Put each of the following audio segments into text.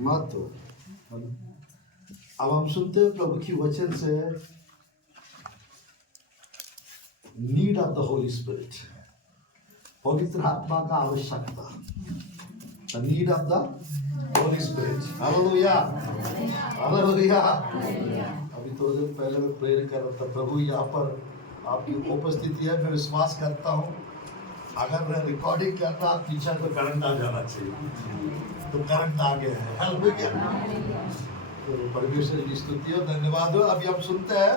महत्व। अब हम सुनते हैं प्रभु की वचन से need of the Holy Spirit, पवित्र आत्मा का आवश्यकता, the need of the Holy spirit. Hallelujah, hallelujah. अभी थोड़ी देर पहले मैं प्रेयर कर रहा था, प्रभु यहाँ पर आपकी उपस्थिति है, मैं विश्वास करता हूँ अगर मैं रिकॉर्डिंग करता पीछे तो करंट आ जाना चाहिए, तो करंट आ गया है। हालेलुया, तो परमेश्वर की स्तुति हो, धन्यवाद हो। अभी हम सुनते हैं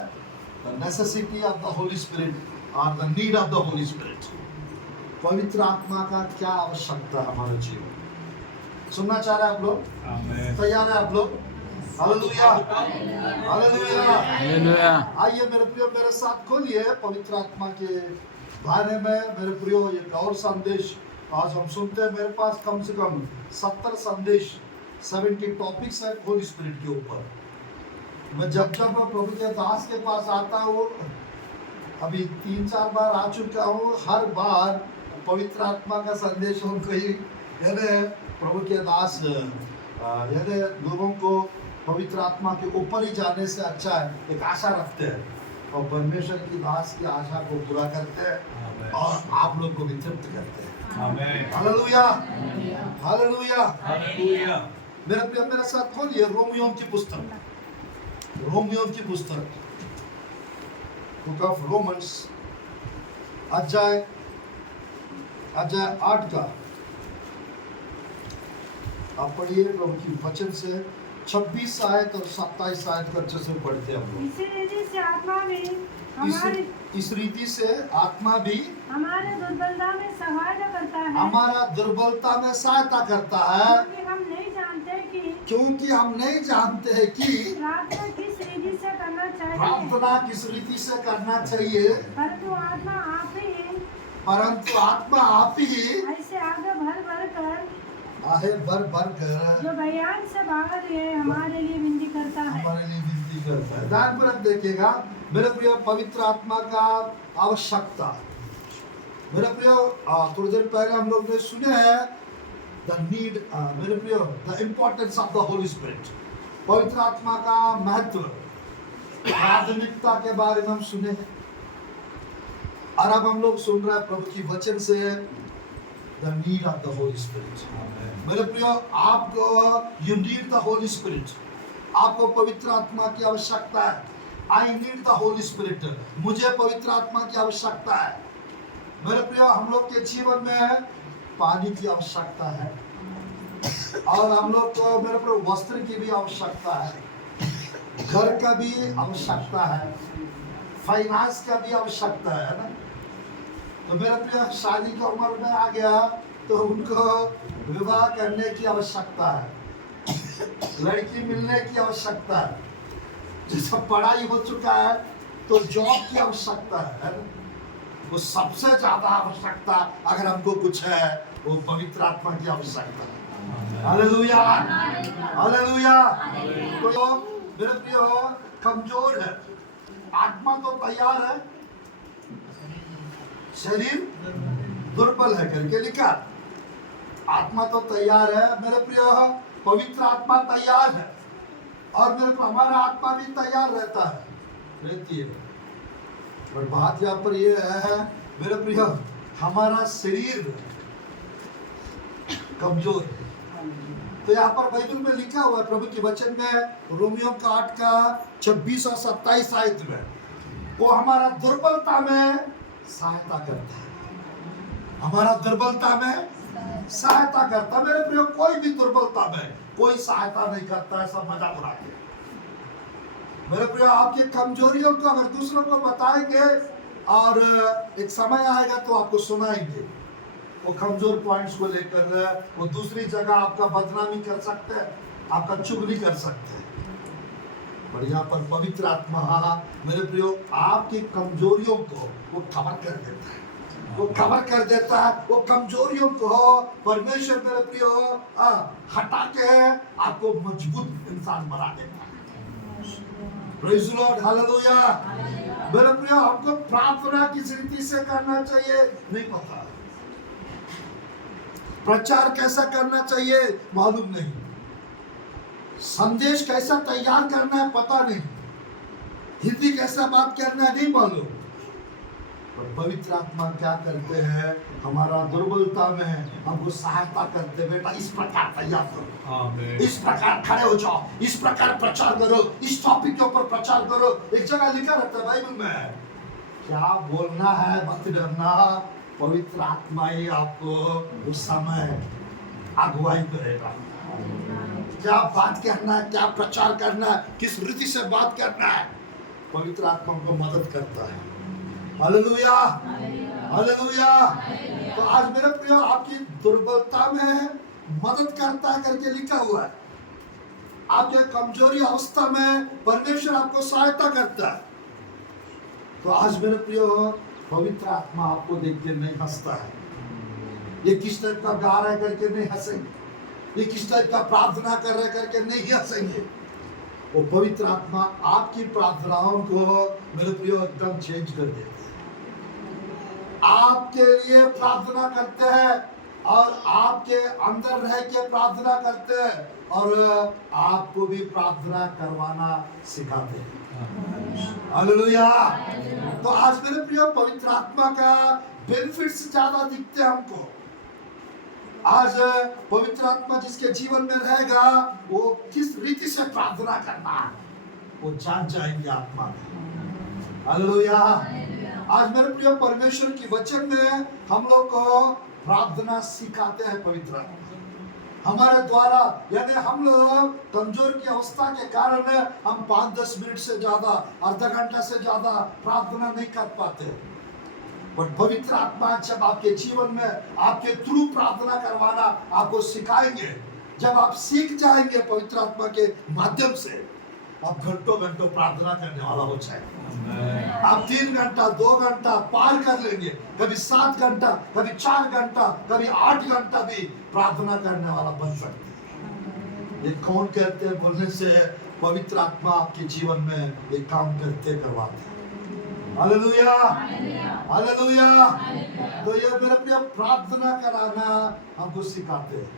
the necessity of the Holy Spirit और the need of the Holy Spirit. पवित्र आत्मा का क्या आवश्यकता है हमारे जीवन। सुनना चाह रहे हैं आप लोग? तैयार है आप लोग? Hallelujah, hallelujah, hallelujah. आइए मेरे प्रियो, मेरे साथ खोलिए पवित्र आत्मा के बारे में। मेरे प्रियो, एक और संदेश आज हम सुनते हैं। मेरे पास कम से कम 70 संदेश, 70 टॉपिक्स है होली स्पिरिट के ऊपर। मैं जब जब प्रभु के दास के पास आता हूँ, अभी 3-4 बार आ चुका हूँ, हर बार पवित्र आत्मा का संदेश उनको ही प्रभु के दास लोगों को पवित्र आत्मा के ऊपर ही जाने से अच्छा है, एक आशा रखते हैं और परमेश्वर की दास की आशा को पूरा करते हैं और आप लोग को भी तृप्त करते हैं। Hallelujah, hallelujah, hallelujah. मेरे प्रिय, मेरे साथ खोलिए रोमियो की पुस्तक, रोमियो की पुस्तक, बुक ऑफ रोमन्स, अध्याय 8 का आप पढ़िए प्रभु की वचन से 26 आयत और 27 आयत का अच्छे से पढ़ते हैं हम लोग। इस रीति से आत्मा भी हमारे इस रीति से आत्मा भी हमारे दुर्बलता में सहायता करता है, हमारा दुर्बलता में सहायता करता है, क्योंकि हम नहीं जानते कि प्रार्थना किस रीति से करना चाहिए, प्रार्थना किस रीति से करना चाहिए, परंतु आत्मा आप ही ऐसे आगे भर कर जो बयान से बाहर है हमारे लिए विनती करता है, ध्यानपूर्वक देखिएगा मेरे प्रिय। पवित्र आत्मा का आवश्यकता, मेरे प्रिय, थोड़ी देर पहले हम लोग ने सुने हैं द नीड, मेरे प्रिय, the importance of the Holy Spirit, पवित्र आत्मा का महत्व, प्राथमिकता के बारे में हम सुने हैं। और अब हम लोग सुन रहे हैं प्रभु की वचन से the need of the Holy spirit. मेरे प्रिय, आपको you need the Holy spirit, आपको पवित्र आत्मा की आवश्यकता है। I need the Holy spirit, मुझे पवित्र आत्मा की आवश्यकता है। मेरे प्रिय, हम लोग के जीवन में पानी की आवश्यकता है और हम लोग को मेरे प्रिय वस्त्र की भी आवश्यकता है, घर का भी आवश्यकता है, फाइनेंस का भी आवश्यकता है ना। तो मेरा प्रिय, शादी की उम्र में आ गया तो उनको विवाह करने की आवश्यकता है, लड़की मिलने की आवश्यकता है, जैसा पढ़ाई हो चुका है तो जॉब की आवश्यकता है। वो सबसे ज्यादा आवश्यकता अगर हमको कुछ है वो पवित्र आत्मा की आवश्यकता है। Hallelujah, hallelujah. तो मेरे प्रिय, कमजोर है, आत्मा तो तैयार है, शरीर दुर्बल है करके लिखा। आत्मा तो तैयार है मेरे प्रिय, पवित्र आत्मा तैयार है और मेरे को हमारा आत्मा भी तैयार रहता है, रहती है। और बात यहाँ पर ये है मेरे प्रिय, हमारा शरीर कमजोर है। तो यहाँ पर बाइबल में लिखा हुआ है प्रभु के वचन में, रोमियो का 8 का 26 और 27 आयत में, वो हमारा दुर्बलता में सहायता करता है, हमारा दुर्बलता में सहायता करता है। मेरे प्रिय, कोई भी दुर्बलता में कोई सहायता नहीं करता है, सब मजाक उड़ा के। मेरे प्रिय, आपकी कमजोरियों को अगर दूसरों को बताएंगे और एक समय आएगा तो आपको सुनाएंगे, वो कमजोर पॉइंट्स को लेकर वो दूसरी जगह आपका बदनामी कर सकते हैं, आपका चुगली कर सकते हैं। पर यहाँ पर पवित्र आत्मा मेरे प्रियो आपकी कमजोरियों को वो कवर कर देता है, वो कवर कर देता है, वो कमजोरियों को परमेश्वर मेरे प्रियो हटा के आपको मजबूत इंसान बना देता है। Praise the Lord, hallelujah. मेरे प्रियो, हमको प्रार्थना किस रीति से करना चाहिए नहीं पता, प्रचार कैसा करना चाहिए मालूम नहीं, संदेश कैसा तैयार करना है पता नहीं, हिंदी कैसा बात करना है नहीं मालूम, पर पवित्र आत्मा क्या करते हैं, हमारा दुर्बलता में हमको सहायता करते, बेटा इस प्रकार तैयार करो, इस प्रकार खड़े हो जाओ, इस प्रकार प्रचार करो, इस टॉपिक के ऊपर प्रचार करो। एक जगह लिखा रहता है बाइबल में, क्या बोलना है मत डरना, पवित्र आत्मा ही आपको उस समय अगुवाई करेगा। क्या बात करना है, क्या प्रचार करना है, किस रीति से बात करना है, पवित्र आत्मा को मदद करता है। Hallelujah, hallelujah. तो आज मेरे प्रिय आपकी दुर्बलता में मदद करता है करके लिखा हुआ है, आपके कमजोरी अवस्था में परमेश्वर आपको सहायता करता है। तो आज मेरे प्रिय पवित्र आत्मा आपको देख के नहीं हंसता है, ये किस टाइप का गा रहा है करके नहीं हंसेंगे, ये किस टाइप का प्रार्थना कर रहे करके नहीं हंसेंगे। वो पवित्र आत्मा आपकी प्रार्थनाओं को मेरे प्रिय एकदम चेंज कर देते हैं, आपके लिए प्रार्थना करते हैं और आपके अंदर रह के प्रार्थना करते हैं और आपको भी प्रार्थना करवाना सिखाते हैं। हालेलुया। तो आज मेरे प्रिय पवित्र आत्मा का बेनिफिट्स ज्यादा दिखते हैं हमको। आज पवित्र आत्मा जिसके जीवन में रहेगा वो किस रीति से प्रार्थना करना वो जान जाएंगे आत्मा में। हालेलुया। आज मेरे प्रिय परमेश्वर की वचन में हम लोग को प्रार्थना सिखाते हैं पवित्र आत्मा हमारे द्वारा। यदि हम लोग कमजोर की अवस्था के कारण हम 5-10 मिनट से ज्यादा, आधा घंटा से ज्यादा प्रार्थना नहीं कर पाते, पर पवित्र आत्मा जब आपके जीवन में आपके थ्रू प्रार्थना करवाना आपको सिखाएंगे, जब आप सीख जाएंगे पवित्र आत्मा के माध्यम से, आप घंटों घंटों प्रार्थना करने वाला हो जाएगा। आप 3 घंटा 2 घंटा पार कर लेंगे, कभी 7 घंटा, कभी 4 घंटा, कभी 8 घंटा भी प्रार्थना करने वाला बन सकते हैं। ये कौन कहते हैं बोलने से, पवित्र आत्मा आपके जीवन में एक काम करते करवाते हैं। Hallelujah, hallelujah. तो ये मेरे प्रिय प्रार्थना कराना हमको सिखाते हैं।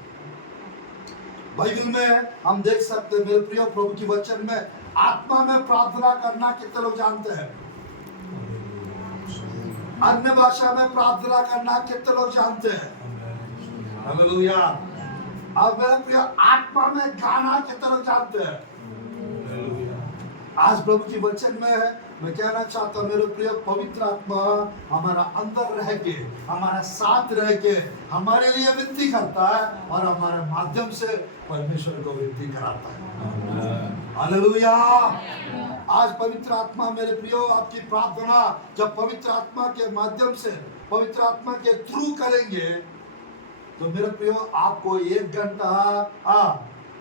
बाइबल में हम देख सकते हैं मेरे प्रिय प्रभु की वचन में आत्मा में प्रार्थना करना कितने लोग जानते हैं? अन्य भाषा में प्रार्थना करना कितने लोग जानते हैं? हालेलुया। अब मेरे प्रिय आत्मा में गाना कितने लोग जानते हैं? आज प्रभु की वचन में मैं कहना चाहता हूँ मेरे प्रिय पवित्र आत्मा हमारा अंदर रह के, हमारा साथ रह के हमारे लिए विनती करता है और हमारे माध्यम से परमेश्वर को विनती कराता है। हालेलुया। आज पवित्र आत्मा मेरे प्रियो आपकी प्रार्थना जब पवित्र आत्मा के माध्यम से, पवित्र आत्मा के थ्रू करेंगे तो मेरे प्रियो आपको 1 घंटा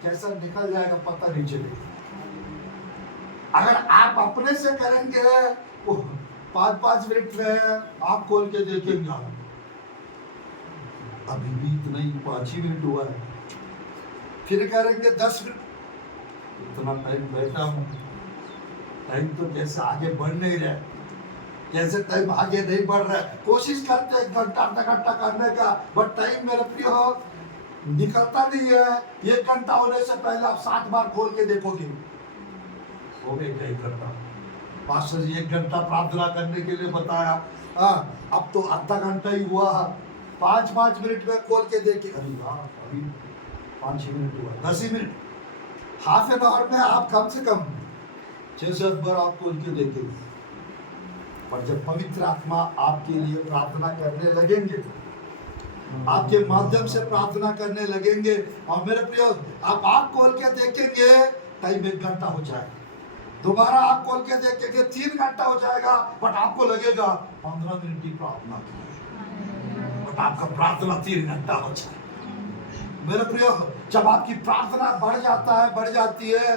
कैसा निकल जाएगा पता नहीं चलेगा। अगर आप अपने से करेंगे 5-5 मिनट में आप खोल के देखेंगे, अभी भी इतना ही 5 ही मिनट हुआ है, फिर करेंगे 10 मिनट, इतना टाइम बैठा हूँ, टाइम तो कैसे आगे बढ़ नहीं रहा है, कैसे टाइम आगे नहीं बढ़ रहा है। कोशिश करते हैं 1 घंटा आधा घंटा करने का, बट टाइम मेरे प्रिय निकलता नहीं है। 1 घंटा होने से पहले आप 7 बार खोल के देखोगे, हो गए क्या 1 घंटा? पास्टर जी 1 घंटा प्रार्थना करने के लिए बताया, अब तो आधा घंटा ही हुआ, 5-5 मिनट में खोल के देखे, अरे वाह अभी 5 ही मिनट हुआ, 10 ही मिनट, हाफ एन आवर में आप कम से कम 6-7 बार आप खोल के देखेंगे। और जब पवित्र आत्मा आपके लिए प्रार्थना करने लगेंगे, आपके माध्यम से प्रार्थना करने लगेंगे, और मेरे प्रिय आप आँख खोल के देखेंगे टाइम 1 घंटा हो जाएगा, दोबारा आप खोल के देखेंगे 3 घंटा हो जाएगा, बट आपको लगेगा 15 मिनट की प्रार्थना की, बट आपका प्रार्थना 3 घंटा हो जाए। मेरे प्रिय जब आपकी प्रार्थना बढ़ जाता है, बढ़ जाती है,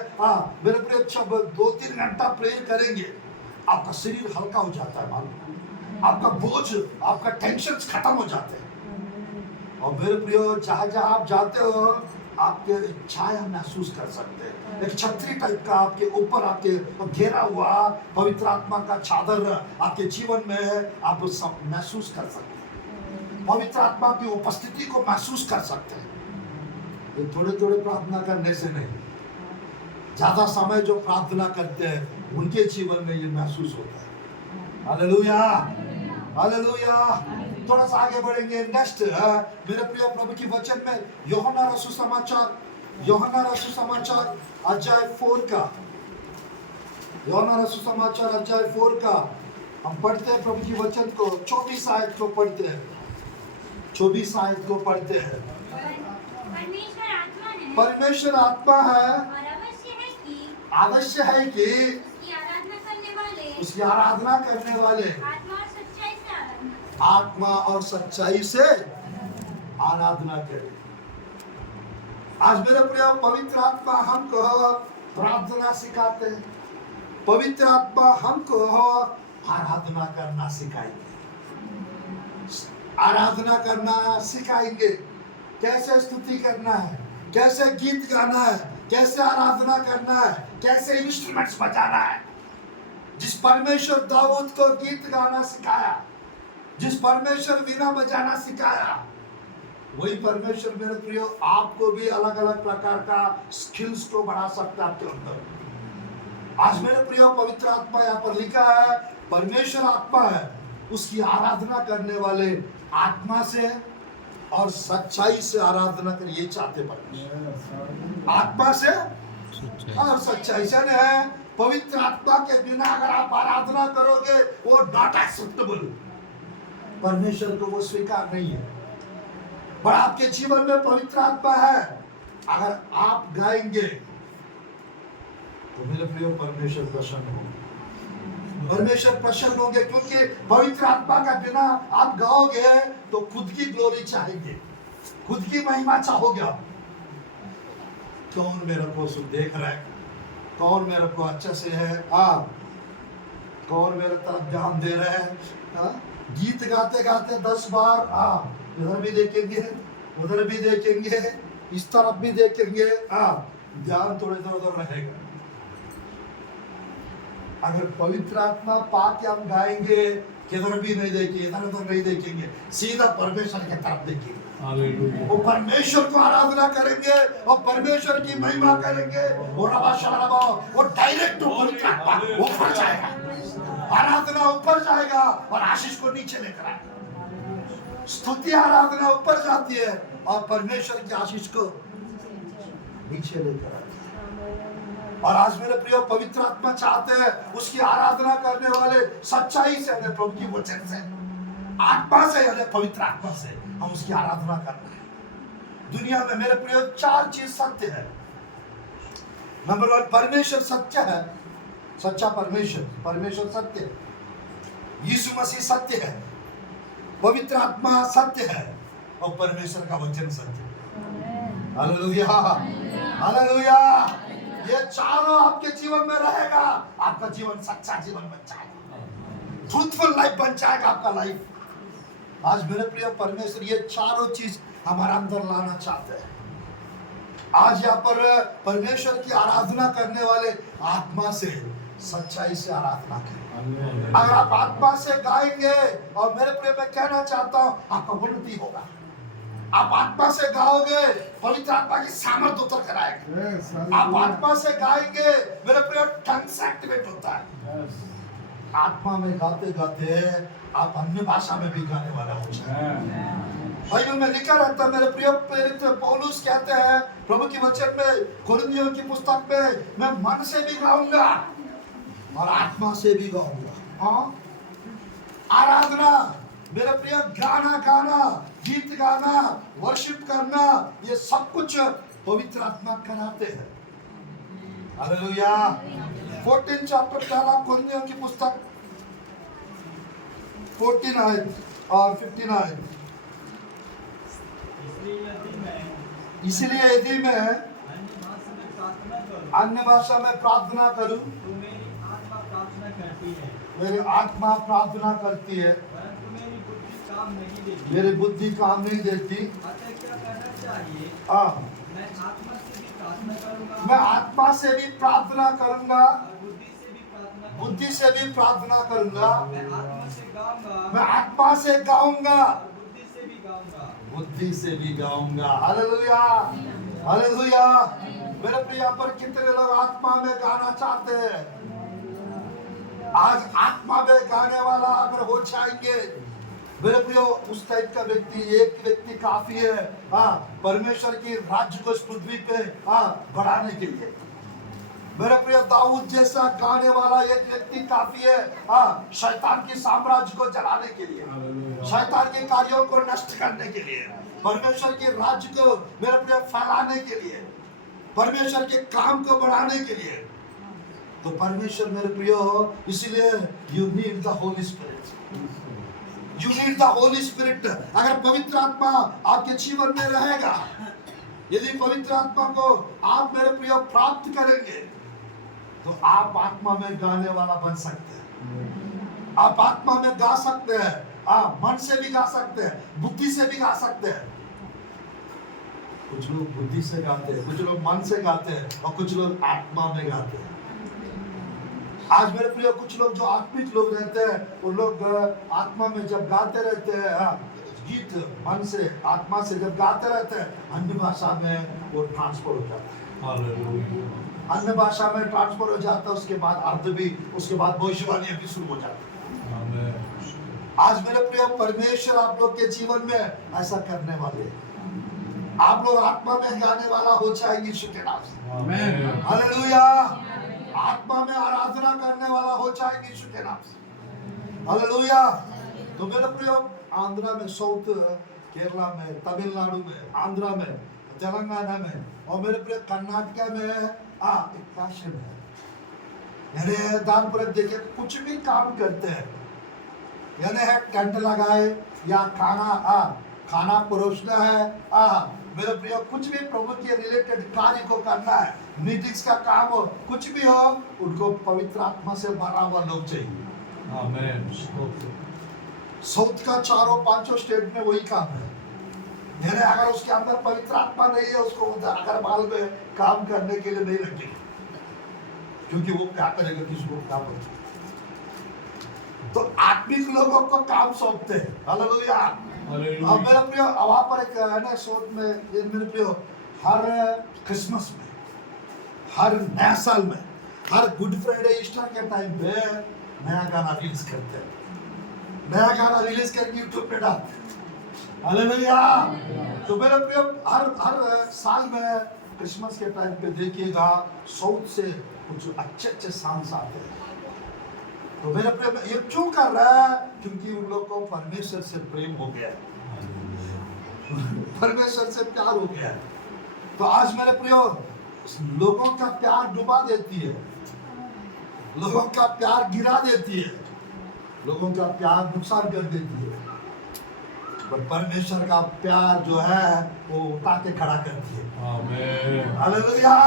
मेरे प्रिय जब 2-3 घंटा प्रेयर करेंगे आपका शरीर हल्का हो जाता है, मालूम, आपका बोझ, आपका टेंशन खत्म हो जाते हैं। और मेरे प्रिय जहाँ जहाँ आप जाते हो आपके छाया महसूस कर सकते हैं, एक छतरी टाइप का आपके ऊपर आपके घेरा हुआ पवित्र आत्मा का चादर आपके जीवन में आप सब महसूस कर सकते हैं, पवित्र आत्मा की उपस्थिति को महसूस कर सकते हैं। ये थोड़े थोड़े प्रार्थना करने से नहीं, ज्यादा समय जो प्रार्थना करते हैं उनके जीवन में ये महसूस होता है। Hallelujah, hallelujah. थोड़ा सा आगे बढ़ेंगे। नेक्स्ट मेरे प्रिय प्रभु की वचन में यूहन्ना रसूल समाचार अध्याय 4 का, यूहन्ना रसूल समाचार अध्याय 4 का हम पढ़ते हैं प्रभु की वचन को। 24 आयत को पढ़ते हैं, 24 आयत को पढ़ते हैं। परमेश्वर आत्मा है और अवश्य है कि उसकी आराधना करने वाले आत्मा और सच्चाई से आराधना करें। आज मेरे प्रिय पवित्र आत्मा हमको प्रार्थना सिखाते हैं, पवित्र आत्मा हमको आराधना करना सिखाएंगे, आराधना करना सिखाएंगे। कैसे स्तुति करना है, कैसे गीत गाना है, कैसे आराधना करना है, कैसे इंस्ट्रूमेंट्स बजाना है। जिस परमेश्वर दाऊद को गीत गाना सिखाया, जिस परमेश्वर वीणा बजाना सिखाया, वही परमेश्वर मेरे प्रियो आपको भी अलग अलग प्रकार का स्किल्स को बढ़ा सकता है आपके अंदर। आज मेरे प्रियो पवित्र आत्मा यहाँ पर लिखा है, परमेश्वर आत्मा है, उसकी आराधना करने वाले आत्मा से और सच्चाई से आराधना कर, ये चाहते परमेश्वर। आत्मा से और सच्चाई से है। पवित्र आत्मा के बिना अगर आप आराधना करोगे वो नॉट एक्सेप्टेबल, परमेश्वर को वो स्वीकार नहीं है। पर आपके जीवन में पवित्र आत्मा है, अगर आप गाएंगे तो मेरे प्रिय परमेश्वर प्रसन्न होंगे, परमेश्वर प्रसन्न होंगे। क्योंकि पवित्र आत्मा का बिना आप गाओगे तो खुद की ग्लोरी चाहेंगे, खुद की महिमा चाहोगे। कौन मेरे को सुन देख रहा है, कौन मेरे को अच्छे से है, कौन मेरे तरफ ध्यान दे रहे हैं। गीत गाते गाते 10 बार इधर भी देखेंगे, उधर भी देखेंगे, इस तरफ भी देखेंगे, ध्यान थोड़े इधर उधर रहेगा। अगर पवित्र आत्मा पाके हम गाएंगे, किधर भी नहीं देखेंगे, इधर उधर नहीं देखेंगे, सीधा परमेश्वर की तरफ देखेंगे। वो परमेश्वर को आराधना करेंगे और परमेश्वर की महिमा करेंगे। वो डायरेक्ट पवित्र आत्मा ऊपर जाएगा, आराधना ऊपर जाएगा और आशीष को नीचे लेकर आएगा। स्तुति आराधना ऊपर जाती है और परमेश्वर की आशीष को नीचे लेकर आएगा। और आज मेरे प्रिय पवित्र आत्मा चाहते हैं उसकी आराधना करने वाले सच्चाई से, प्रभु की वचन से, आत्मा से, पवित्र आत्मा से हम उसकी आराधना करना है। दुनिया में मेरे प्रिय 4 चीज सत्य है। नंबर 1, परमेश्वर सत्य है, सच्चा परमेश्वर, परमेश्वर सत्य है, यीशु मसीह सत्य है, पवित्र आत्मा सत्य है और परमेश्वर का वचन सत्य है। Hallelujah, hallelujah. ये चारों आपके जीवन में रहेगा, आपका जीवन सच्चा जीवन बन जाएगा, ट्रूथफुल लाइफ बन जाएगा आपका लाइफ। आज मेरे प्रिय परमेश्वर ये चारों चीज हमारे अंदर लाना चाहते हैं। आज यहाँ पर परमेश्वर की आराधना करने वाले आत्मा से, सच्चाई से आराधना करें। अगर आप आत्मा से गाएंगे, और मेरे प्रिय मैं कहना चाहता हूँ आपका उन्नति होगा। आप आत्मा से गाओगे, पवित्र आत्मा की सामर्थ उतर कर आएगी। आप आत्मा से गाएंगे, मेरे प्रिय टंग से एक्टिवेट होता है। आत्मा में गाते गाते आप अन्य भाषा में भी गाने वाला हो जाए। बाइबल में लिखा रहता है, मेरे प्रिय प्रेरित पौलुस कहते हैं प्रभु की वचन में, कोरिन्थियों की पुस्तक में, मैं मन से भी गाऊंगा और आत्मा से भी गाऊंगा। आराधना, मेरे प्रिय गाना गाना, गीत गाना, वर्शिप करना, ये सब कुछ पवित्र आत्मा कराते हैं। हालेलुया। 14 चैप्टर पहला कोरिन्थियों की पुस्तक 14 आयत और 15 आयत। इसलिए यदि मैं अन्य भाषा में प्रार्थना करूं, मेरी आत्मा प्रार्थना करती है, मेरी बुद्धि काम नहीं देती। मैं आत्मा से भी प्रार्थना करूंगा, बुद्धि से भी प्रार्थना करूंगा, मैं आत्मा से गाऊंगा, बुद्धि से भी गाऊंगा। Hallelujah, hallelujah. मेरे प्रिय यहाँ पर कितने लोग आत्मा में गाना चाहते हैं? आज आत्मा में गाने वाला अगर हो जाएंगे मेरे प्रियो, उस टाइप का व्यक्ति, एक व्यक्ति काफी है परमेश्वर की राज्य को इस पृथ्वी पे बढ़ाने के लिए। मेरे प्रिय, दाऊद जैसा गाने वाला एक व्यक्ति काफी है शैतान की साम्राज्य को जलाने के लिए, शैतान के कार्यों को नष्ट करने के लिए, परमेश्वर के राज्य को मेरे प्रिय फैलाने के लिए, परमेश्वर के काम को बढ़ाने के लिए। तो परमेश्वर मेरे प्रियो, इसीलिए you need the Holy spirit, you need the Holy spirit. अगर पवित्र आत्मा आपके जीवन में रहेगा, यदि पवित्र आत्मा को आप मेरे प्रियो प्राप्त करेंगे, तो आप आत्मा में गाने वाला बन सकते हैं। आप आत्मा में गा सकते हैं, आप मन से भी गा सकते हैं, बुद्धि से भी गा सकते हैं। कुछ लोग बुद्धि से गाते हैं, कुछ लोग मन से गाते हैं, और कुछ लोग आत्मा में गाते हैं। आज मेरे प्रिय, कुछ लोग जो आत्मिक लोग रहते हैं, वो लोग आत्मा में जब गाते रहते हैं गीत, मन से आत्मा से जब गाते रहते हैं, अन्य भाषा में वो ट्रांसफर हो जाता है, अन्य भाषा में ट्रांसफर हो जाता है। उसके बाद अर्थ भी, उसके बाद भविष्यवाणी भी शुरू हो जाती है। आज मेरे प्रिय, परमेश्वर आप लोग के जीवन में ऐसा करने वाले हैं। आप लोग आत्मा में गाने वाला हो जाएंगे यीशु के नाम से। हालेलुया। आत्मा में आराधना करने वाला हो जाएंगे यीशु के नाम से। हालेलुया। तो मेरे प्रिय, आंध्रा में, साउथ केरला में, तमिलनाडु में, आंध्रा में, तेलंगाना में, और मेरे प्रिय कर्नाटका में एक फैशन है। यानी दानपुर देखिए, कुछ भी काम करते हैं, यानी है टेंट लगाए या खाना परोसना है, मेरे प्रिय, कुछ भी प्रभु के रिलेटेड कार्य को करना है, मीटिंग्स का काम हो, कुछ भी हो, उनको पवित्र आत्मा से भरा हुआ लोग चाहिए। आमीन। साउथ का 4-5 स्टेट में वही काम है। यानी अगर उसके अंदर पवित्र आत्मा नहीं है, उसको अगर बाल में काम करने के लिए नहीं रखेंगे, क्योंकि वो क्या करेगा, किसको क्या बोलेगा। तो आत्मिक लोगों को काम सौंपते हैं। हालेलुया। अब मेरे प्रिय, वहाँ पर एक है ना, साउथ में मेरे प्रिय, हर क्रिसमस में, हर नया साल में, हर गुड फ्राइडे, ईस्टर के टाइम पे नया गाना रिलीज करते हैं, नया गाना रिलीज करके यूट्यूब पे डालते हैं। हालेलुया। तो मेरे प्रिय, हर साल में क्रिसमस के टाइम पे देखिएगा, साउथ से कुछ अच्छे सॉन्ग्स आते हैं। तो मेरे प्रिय, ये क्यों कर रहा है? क्योंकि उन लोगों को परमेश्वर से प्रेम हो गया है, परमेश्वर से प्यार हो गया है। तो आज मेरे प्रिय, लोगों का प्यार डुबा देती है, लोगों का प्यार गिरा देती है, लोगों का प्यार नुकसान कर देती है, पर परमेश्वर का प्यार जो है वो उठा के खड़ा करती है। आमीन। हालेलुया।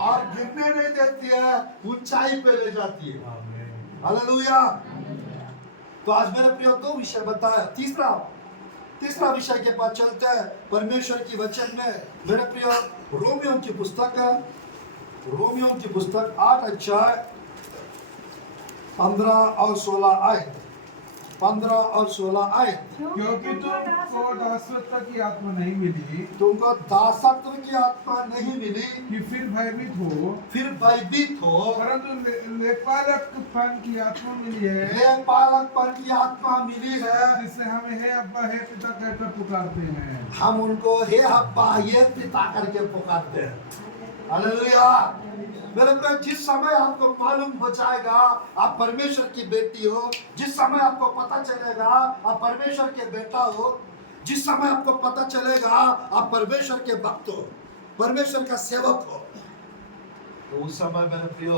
और गिरने नहीं देती है, ऊंचाई पे ले जाती है। आमीन। हालेलुया। तो आज मेरे प्रिय, 2 विषय बताया। तीसरा विषय के पास चलते हैं। परमेश्वर की वचन में मेरे प्रिय, रोमियो की पुस्तक 8 अध्याय 15 और 16 आयत। 15 और 16 आयत। क्योंकि तुमको दासत्व की आत्मा नहीं मिली, तुमको दासत्व की आत्मा नहीं मिली कि फिर भयभीत हो, परंतु लेपालकपन की आत्मा मिली है, लेपालकपन की आत्मा मिली है, जिससे हमें हे अब्बा हे पिता कहकर पुकारते हैं। हम उनको हे अब्बा हे पिता करके पुकारते हैं। हालेलुया। मेरे प्रिय, जिस समय आपको मालूम हो जाएगा आप परमेश्वर की बेटी हो, जिस समय आपको पता चलेगा आप परमेश्वर के बेटा हो, जिस समय आपको पता चलेगा आप परमेश्वर के भक्त हो, परमेश्वर का सेवक हो, तो उस समय मेरे प्रिय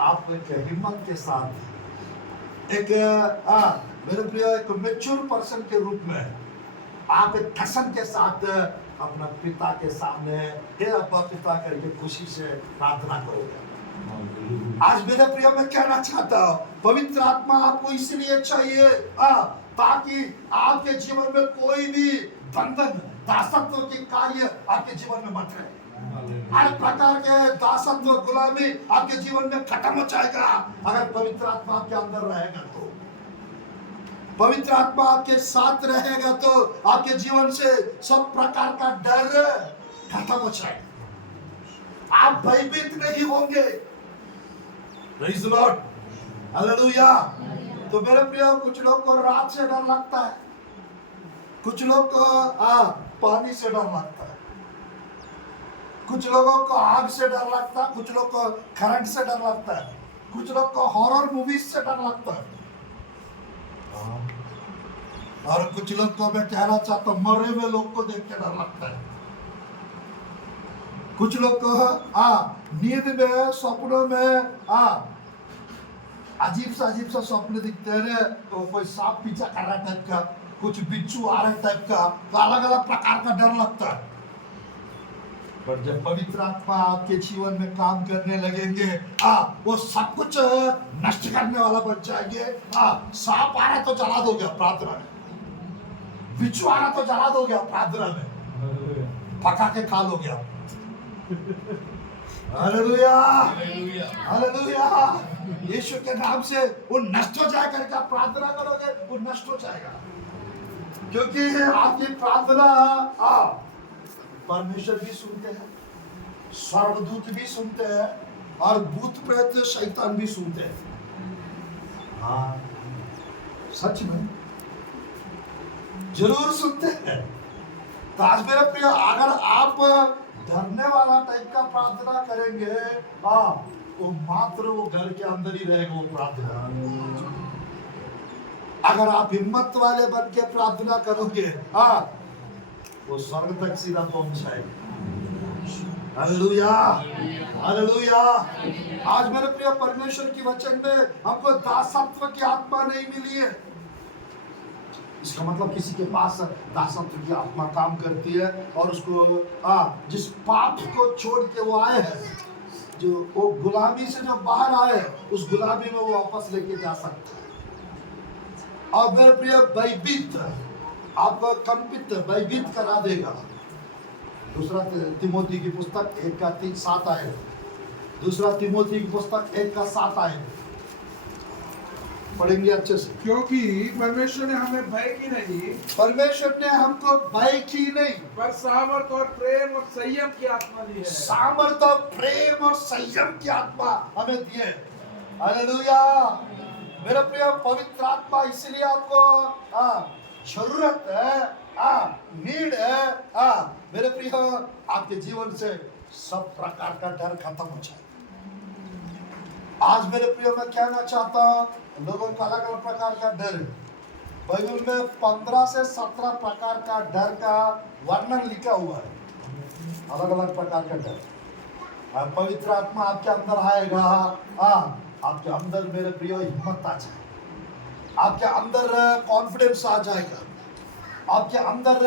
आपको एक हिम्मत के साथ, एक मेरे प्रिय, एक मैच्योर पर्सन के रूप में आप एक ठसन के साथ अपना पिता के सामने हे अब्बा पिता करके खुशी से प्रार्थना करोगे। आज मेरे प्रिय, मैं कहना चाहता हूँ, पवित्र आत्मा आपको इसलिए चाहिए ताकि आपके जीवन में कोई भी बंधन, दासत्व के कार्य आपके जीवन में मत रहे। हर प्रकार के दासत्व, गुलामी आपके जीवन में खत्म हो जाएगा अगर पवित्र आत्मा आपके अंदर रहेगा। तो पवित्र आत्मा आपके साथ रहेगा तो आपके जीवन से सब प्रकार का डर खत्म हो जाएगा। आप भयभीत नहीं होंगे। Praise the Lord, hallelujah. तो मेरे प्रिय, कुछ लोग को रात से डर लगता है, कुछ लोग को पानी से डर लगता है, कुछ लोगों को आग से डर लगता है, कुछ लोग को करंट से डर लगता है, कुछ लोग को हॉरर मूवीज से डर लगता है, और कुछ लोग को मैं कहना चाहता हूं मरे हुए लोग को देख के डर लगता है। कुछ लोग को नींद में, सपनों में अजीब सा स्वप्न दिखते हैं, तो कोई सांप पीछा कर रहा टाइप का, कुछ बिच्छू आ रहा टाइप का, तो अलग अलग प्रकार का डर लगता है। पर जब पवित्र आत्मा आपके जीवन में काम करने लगेंगे, वो सब कुछ नष्ट करने वाला बन जाएंगे। सांप आ रहा तो जला दोगे प्रार्थना में, बिच्छू आ रहा तो जला दोगे प्रार्थना में, पका के खा लोगे आप। Hallelujah, hallelujah. यीशु के नाम से वो नष्ट हो जाएगा, करके आप प्रार्थना करोगे वो नष्ट हो जाएगा, क्योंकि आपकी प्रार्थना परमेश्वर भी सुनते हैं, स्वर्गदूत भी सुनते हैं, और भूत प्रेत शैतान भी सुनते हैं। सच में जरूर सुनते हैं। तो आज मेरे प्रिय, अगर आप डरने वाला टाइप का प्रार्थना करेंगे, वो मात्र वो घर के अंदर ही रहेगा वो प्रार्थना। अगर आप हिम्मत वाले बन के प्रार्थना करोगे, वो स्वर्ग तक सीधा पहुंच जाएगा। Hallelujah, hallelujah. आज मेरे प्रिय, परमेश्वर की वचन में हमको दासत्व की आत्मा नहीं मिली है। इसका मतलब किसी के पास दासत्व की आत्मा काम करती है, और उसको जिस पाप को छोड़ के वो आए हैं, जो वो गुलामी से जो बाहर आए, उस गुलामी में वो वापस लेके जा सकता है। और मेरे प्रिय, भयभीत आपको कंपित, भयभीत करा देगा। दूसरा तिमोथी की पुस्तक 1:7 आए, दूसरा तिमोथी की पुस्तक 1:7 आए, पढ़ेंगे अच्छे से। क्योंकि परमेश्वर ने हमें भय की नहीं, परमेश्वर ने हमको भय की नहीं, पर सामर्थ और प्रेम और संयम की आत्मा दी है। सामर्थ और प्रेम और संयम की आत्मा हमें दी है। हालेलुया। मेरे प्रिय, पवित्र आत्मा इसलिए आपको जरूरत है, नीड है। मेरे प्रिय, आपके जीवन से सब प्रकार का डर खत्म हो जाए। आज मेरे प्रिय, मैं कहना चाहता हूँ, लोगों का अलग अलग प्रकार का डर है। बाइबल में 15 से 17 प्रकार का डर का वर्णन लिखा हुआ है, अलग अलग प्रकार का डर। पवित्र आत्मा आपके अंदर आएगा, आपके अंदर मेरे प्रिय हिम्मत आ जाए, आपके अंदर कॉन्फिडेंस आ जाएगा, आपके अंदर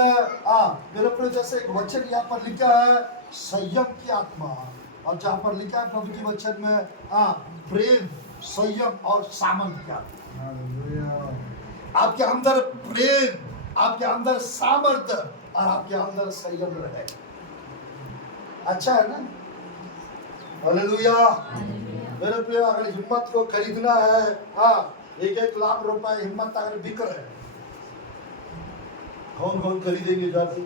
मेरे प्रिय, जैसे एक वचन यहाँ पर लिखा है संयम की आत्मा, और जहाँ पर लिखा है प्रभु के वचन में प्रेम, संयम और सामर्थ्य की आत्मा। आपके अंदर प्रेम, आपके अंदर सामर्थ्य, और आपके अंदर संयम रहे। अच्छा है ना? हालेलुया। मेरे प्रिय, अगर हिम्मत को खरीदना है, 1-1 लाख रुपए हिम्मत अगर बिक रहे, कौन कौन खरीदेंगे जाके?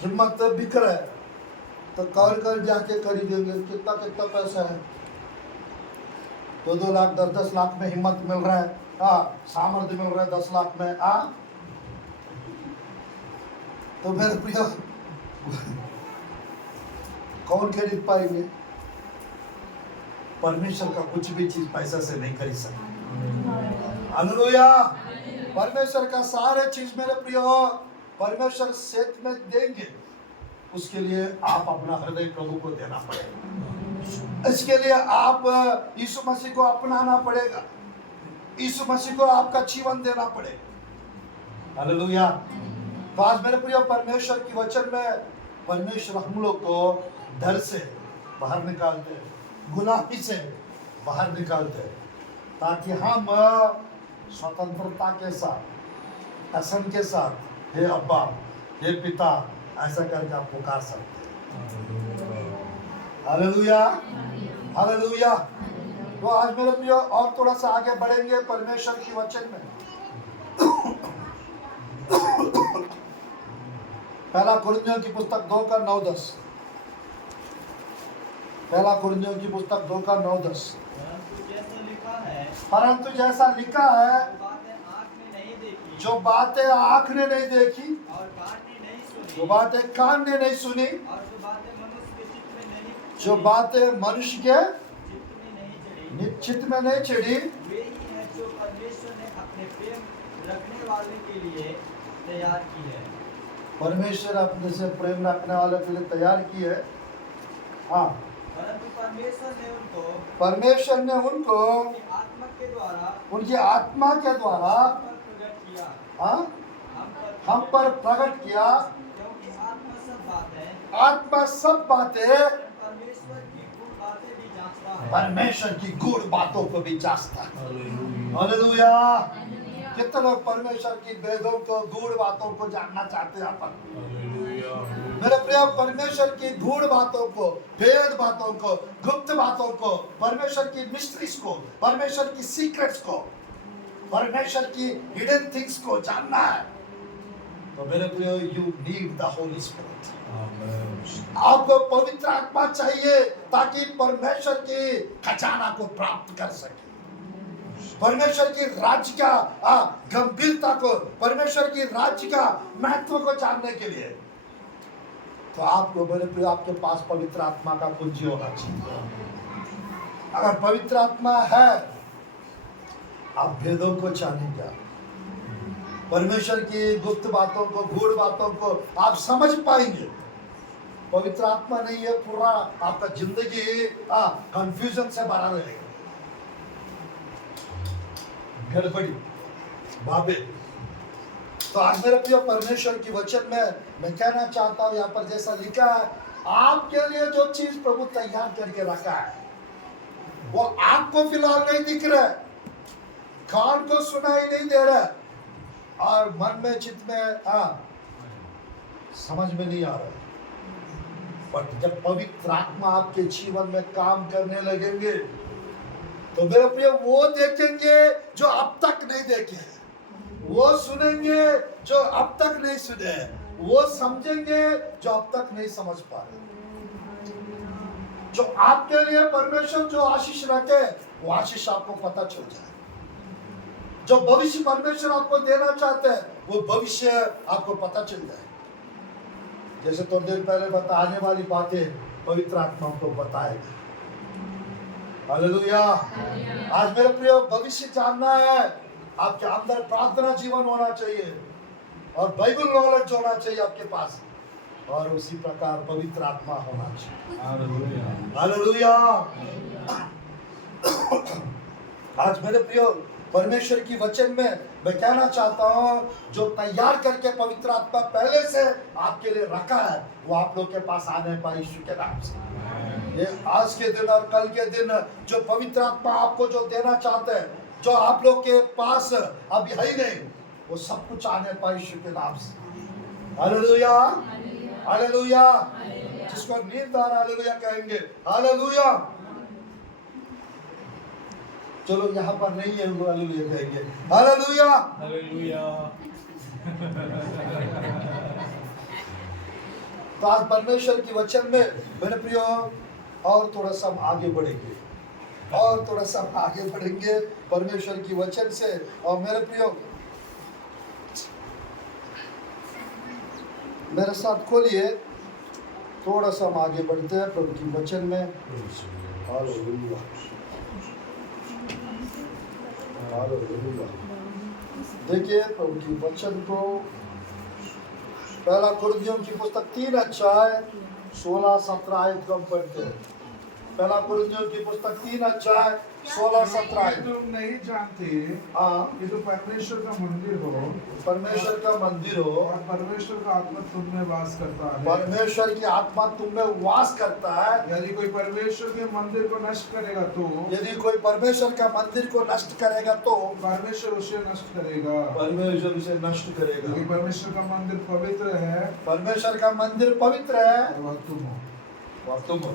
हिम्मत बिक रहा है तो कौन जाके खरीदेंगे? कितना कितना पैसा है? 2-2 लाख 10-10 लाख में हिम्मत मिल रहा है, सामर्थ्य मिल रहा है 10 लाख में। तो मेरे प्रिय, कौन खरीद पाएंगे? परमेश्वर का कुछ भी चीज पैसा से नहीं खरीद सकते। हालेलुया। परमेश्वर का सारे चीज मेरे प्रिय परमेश्वर सेत में देंगे, उसके लिए आप अपना हृदय प्रभु को देना पड़ेगा। इसके लिए आप यीशु मसीह को अपनाना पड़ेगा, यीशु मसीह को आपका जीवन देना पड़ेगा। हालेलुया। तो आज मेरे प्रिय, परमेश्वर की वचन में परमेश्वर हम लोग को डर से बाहर निकालते हैं, गुलामी से बाहर निकालते हैं, ताकि हम स्वतंत्रता के साथ, कसम के साथ, हे अब्बा, हे पिता, ऐसा करके आप पुकार सकते हैं। Hallelujah, hallelujah. तो आज मेरे प्रिय, और थोड़ा सा आगे बढ़ेंगे परमेश्वर की वचन में। पहला कुरिन्थियों की पुस्तक 2:9-10। पहला कुरिन्थियों की पुस्तक 2:9-10। परंतु जैसा लिखा है, जो बातें आँख ने नहीं देखी, जो बातें कान ने नहीं सुनी, जो बातें मनुष्य के चित्त में नहीं चढ़ी, वे ही हैं जो परमेश्वर ने अपने प्रेम रखने वाले के लिए तैयार की है। परमेश्वर अपने से प्रेम रखने वाले के लिए तैयार की है। हाँ, परंतु परमेश्वर ने उनको उनकी आत्मा के द्वारा प्रकट किया, हाँ, हम पर प्रकट किया, क्योंकि आत्मा सब बातें परमेश्वर की गूढ़ बातें भी जांचता है। परमेश्वर की गूढ़ बातों को भी जांचता है। हालेलुया। कितने लोग परमेश्वर की वेदों को, गूढ़ बातों को जानना चाहते हैं अपन? मेरे प्रिय, परमेश्वर की गूढ़ बातों को, भेद बातों को, गुप्त बातों को, परमेश्वर की मिस्ट्रीज को, परमेश्वर की सीक्रेट्स को, परमेश्वर की हिडन थिंग्स को जानना है तो मेरे प्रिय, you need the Holy spirit. आपको पवित्र आत्मा चाहिए ताकि परमेश्वर की खजाना को प्राप्त कर सके, परमेश्वर की राज्य का गंभीरता को, परमेश्वर की राज्य का महत्व को जानने के लिए। तो आपको मेरे प्रिय, आपके पास पवित्र आत्मा का कुंजी होना चाहिए। अगर पवित्र आत्मा है, आप भेदों को जानेंगे, परमेश्वर की गुप्त बातों को, गूढ़ बातों को आप समझ पाएंगे। पवित्र आत्मा नहीं है, पूरा आपका जिंदगी कंफ्यूजन से भरा रहेगा, गड़बड़ी, बाबे। तो आज मेरे प्रिय, परमेश्वर की वचन में मैं कहना चाहता हूं, यहाँ पर जैसा लिखा है, आपके लिए जो चीज प्रभु तैयार करके रखा है वो आपको फिलहाल नहीं दिख रहा है, कान को सुनाई नहीं दे रहा है, और मन में, चित्त में समझ में नहीं आ रहा है। पर जब पवित्र आत्मा आपके जीवन में काम करने लगेंगे तो मेरे प्रिय, वो देखेंगे जो अब तक नहीं देखे, वो सुनेंगे जो अब तक नहीं सुने, वो समझेंगे जो अब तक नहीं समझ पा रहे। जो आपके लिए परमेश्वर जो आशीष रखे, वो आशीष आपको पता चल जाए। जो भविष्य परमेश्वर आपको देना चाहते हैं, वो भविष्य आपको पता चल जाए। जैसे थोड़ी देर पहले बताने वाली बातें पवित्र आत्मा को बताएगा। हालेलुया। आज मेरे प्रिय, भविष्य जानना है, आपके अंदर प्रार्थना जीवन होना चाहिए और बाइबल नॉलेज होना चाहिए आपके पास, और उसी प्रकार पवित्र आत्मा होना चाहिए। हालेलुया। आज मेरे प्रिय, परमेश्वर की वचन में मैं कहना चाहता हूँ, जो तैयार करके पवित्र आत्मा पहले से आपके लिए रखा है, वो आप लोग के पास आने पाए यीशु के नाम से। ये आज के दिन और कल के दिन जो पवित्र आत्मा आपको जो देना चाहते हैं, जो आप लोग के पास अभी है ही नहीं, वो सब कुछ आने पाए यीशु के नाम से। Hallelujah, hallelujah. जिसको नींदार हालेलुया कहेंगे, हालेलुया। चलो यहाँ पर नहीं है, वो हालेलुया कहेंगे, हालेलुया, हालेलुया। तो आज परमेश्वर की वचन में मेरे प्रियो और थोड़ा सा हम आगे बढ़ेंगे, और थोड़ा सा हम आगे बढ़ेंगे परमेश्वर की वचन से। और मेरे प्रियो, मेरे साथ खोलिए, थोड़ा सा हम आगे बढ़ते हैं प्रभु की वचन में। Hallelujah, hallelujah. देखिए प्रभु की वचन को, पहला कुरिन्थियों की पुस्तक 3:16-17 आयत को हम पढ़ते हैं। पहला कुरिन्थियों की पुस्तक 3:16-17। तुम नहीं जानते हाँ, कि तुम परमेश्वर का मंदिर हो, परमेश्वर का मंदिर हो, और परमेश्वर का आत्मा तुम में वास करता है। परमेश्वर की आत्मा तुम में वास करता है। यदि कोई परमेश्वर के मंदिर को नष्ट करेगा तो, यदि कोई परमेश्वर का मंदिर को नष्ट करेगा तो परमेश्वर उसे नष्ट करेगा। परमेश्वर उसे नष्ट करेगा। क्योंकि परमेश्वर का मंदिर पवित्र है, परमेश्वर का मंदिर पवित्र है, और वह तुम हो। और तुम हो।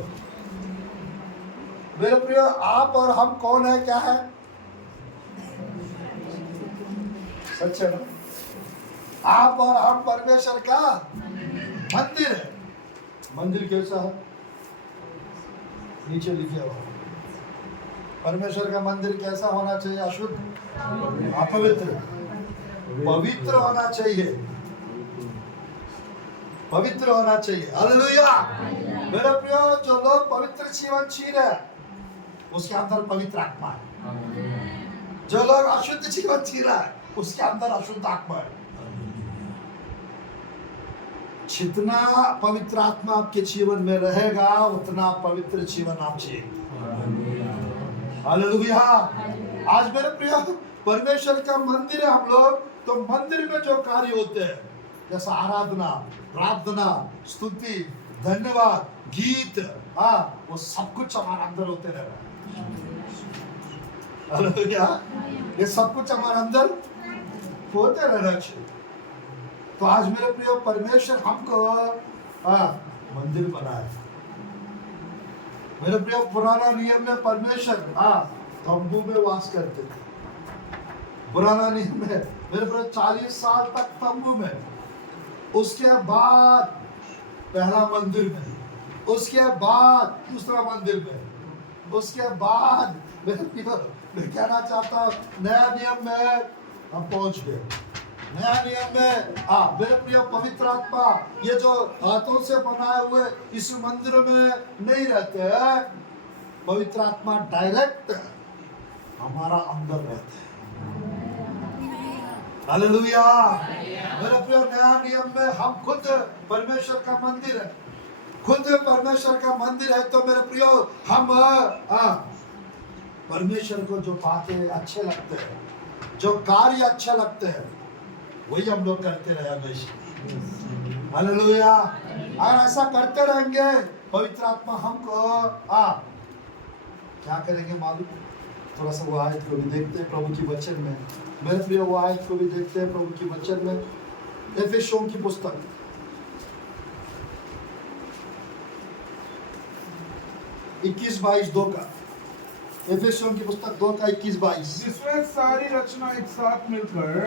मेरे प्रिय, आप और हम कौन है, क्या है? सच है ना? आप और हम परमेश्वर का मंदिर है। मंदिर कैसा है? नीचे लिखे हुआ परमेश्वर का मंदिर कैसा होना चाहिए? अशुद्ध, अपवित्र, पवित्र होना चाहिए, पवित्र होना चाहिए। हालेलुया। मेरे प्रियो, जो लोग पवित्र जीवन जी रहे हैं उसके अंदर पवित्र आत्मा है। जो लोग अशुद्ध जीवन जी रहा है उसके अंदर अशुद्ध आत्मा है। जितना पवित्र आत्मा आपके जीवन में रहेगा उतना पवित्र जीवन आप जिएंगे। हालेलुया। आज मेरे प्रिय, परमेश्वर का मंदिर है हम लोग, तो मंदिर में जो कार्य होते हैं जैसा आराधना, प्रार्थना, स्तुति, धन्यवाद, गीत, वो सब कुछ हमारे अंदर होते रह रहा है। हालेलुया। ये सब कुछ हमारे अंदर होते रहना चाहिए। तो आज मेरे प्रिय, परमेश्वर हमको मंदिर बनाया। मेरे प्रिय, पुराना नियम में परमेश्वर तंबू में वास करते थे। पुराना नियम में मेरे प्रिय 40 साल तक तंबू में, उसके बाद पहला मंदिर में, उसके बाद दूसरा मंदिर में, उसके बाद मेरे प्रिय, मैं कहना चाहता हूँ नया नियम में हम पहुंच गए। नया नियम में मेरे प्रिय, पवित्र आत्मा ये जो हाथों से बनाए हुए इस मंदिर में नहीं रहते हैं। पवित्र आत्मा डायरेक्ट हमारा अंदर रहते हैं। हालेलुया। मेरे प्रिय, नया नियम में हम खुद परमेश्वर का मंदिर है, खुद परमेश्वर का मंदिर है। तो मेरे प्रियो, हम परमेश्वर को जो बातें अच्छे लगते हैं, जो कार्य अच्छे लगते हैं, वही हम लोग करते रहे हमेशा। हालेलुया। और ऐसा करते रहेंगे, पवित्र आत्मा हमको क्या करेंगे मालूम? थोड़ा सा वो आयत को भी देखते हैं प्रभु की वचन में। मेरे प्रिय, वो आयत को भी देखते हैं प्रभु की वचन में। एफेसियों की पुस्तक 21-22 का, एफेसियों की पुस्तक 2 का 21-22, जिसमें सारी रचना एक साथ मिलकर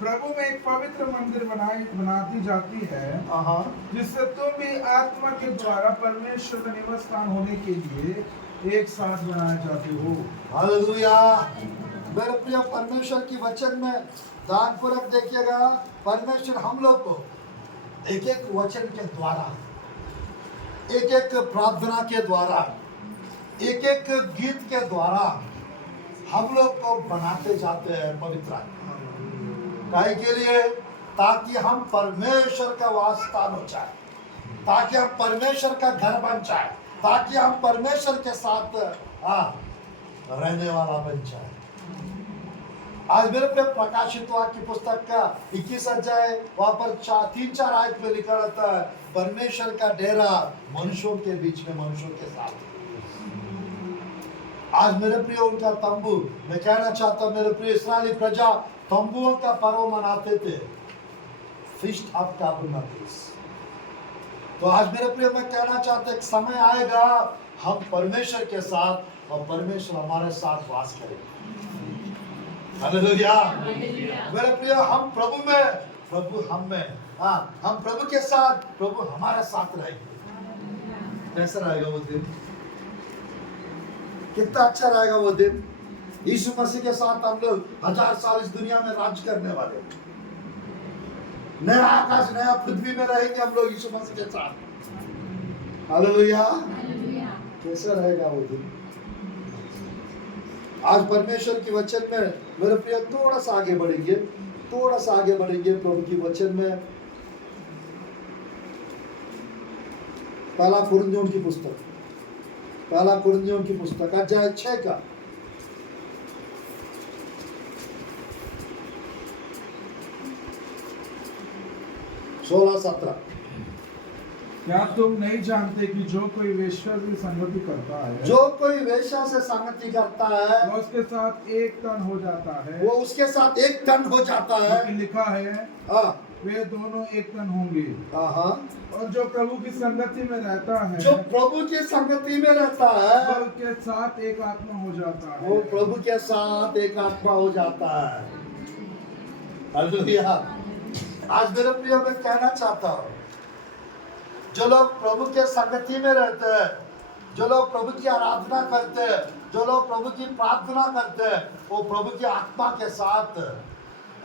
प्रभु में एक पवित्र मंदिर बनाती जाती है, जिससे तुम भी आत्मा के द्वारा परमेश्वर का निवास स्थान होने के लिए एक साथ बनाए जाते हो। हालेलुया। मेरे प्रिय, परमेश्वर की वचन में ध्यानपूर्वक देखिएगा। परमेश्वर हम लोग को एक एक वचन के द्वारा, एक एक प्रार्थना के द्वारा, एक एक गीत के द्वारा हम लोग को बनाते जाते हैं पवित्र आत्मा। काहे के लिए? ताकि हम परमेश्वर का वास स्थान हो जाए, ताकि हम परमेश्वर का घर बन जाए, ताकि हम परमेश्वर के साथ रहने वाला बन जाए। आज मेरे पे प्रकाशित वाक्य की पुस्तक का 21 अध्याय, वहां पर 3-4 आयत में लिखा रहता है, परमेश्वर का डेरा मनुष्यों के बीच में, मनुष्यों के साथ। आज मेरे प्रिय, उनका तंबू, मैं कहना चाहता हूं मेरे प्रिय, इस्राएली प्रजा तंबुओं का पर्व मनाते थे, फीस्ट ऑफ टैबरनेकल्स। तो आज मेरे प्रिय, मैं कहना चाहता, एक समय आएगा हम परमेश्वर के साथ और परमेश्वर हमारे साथ वास करेंगे। हालेलुया। मेरे प्रिय, हम प्रभु में, प्रभु हम में, हम प्रभु के साथ, प्रभु हमारे साथ रहेंगे। कैसा रहेगा वो दिन? कितना अच्छा रहेगा वो दिन। यीशु मसीह के साथ हम लोग 1000 साल इस दुनिया में राज करने वाले, नया आकाश नया पृथ्वी में रहेंगे हम लोग यीशु मसीह के साथ। हालेलुया। कैसा रहेगा वो दिन? आज परमेश्वर की वचन में मेरे प्रिय, थोड़ा सा आगे बढ़ेंगे, थोड़ा सा आगे बढ़ेंगे प्रभु की वचन में। पहला कुरिन्थियों की पुस्तक, पहला कुरिन्थियों की पुस्तक अध्याय 6 का 16-17। क्या तुम नहीं जानते कि जो कोई वेश्या से संगति करता है, जो कोई वेश्या से संगति करता है, वो उसके साथ एक तन हो जाता है। वो उसके साथ एक तन हो जाता है। क्योंकि लिखा है, वे दोनों एक तन होंगे। और जो प्रभु की संगति में रहता है, जो प्रभु की संगति में रहता है, वो के साथ एक आत्मा हो जाता है। वो प्रभु के साथ एक आत्मा हो जाता है। हालेलुया। आज मेरे प्रिय, मैं कहना चाहता हूँ जो लोग प्रभु के संगति में रहते हैं, जो लोग प्रभु की आराधना करते हैं, जो लोग प्रभु की प्रार्थना करते हैं, वो प्रभु की आत्मा के साथ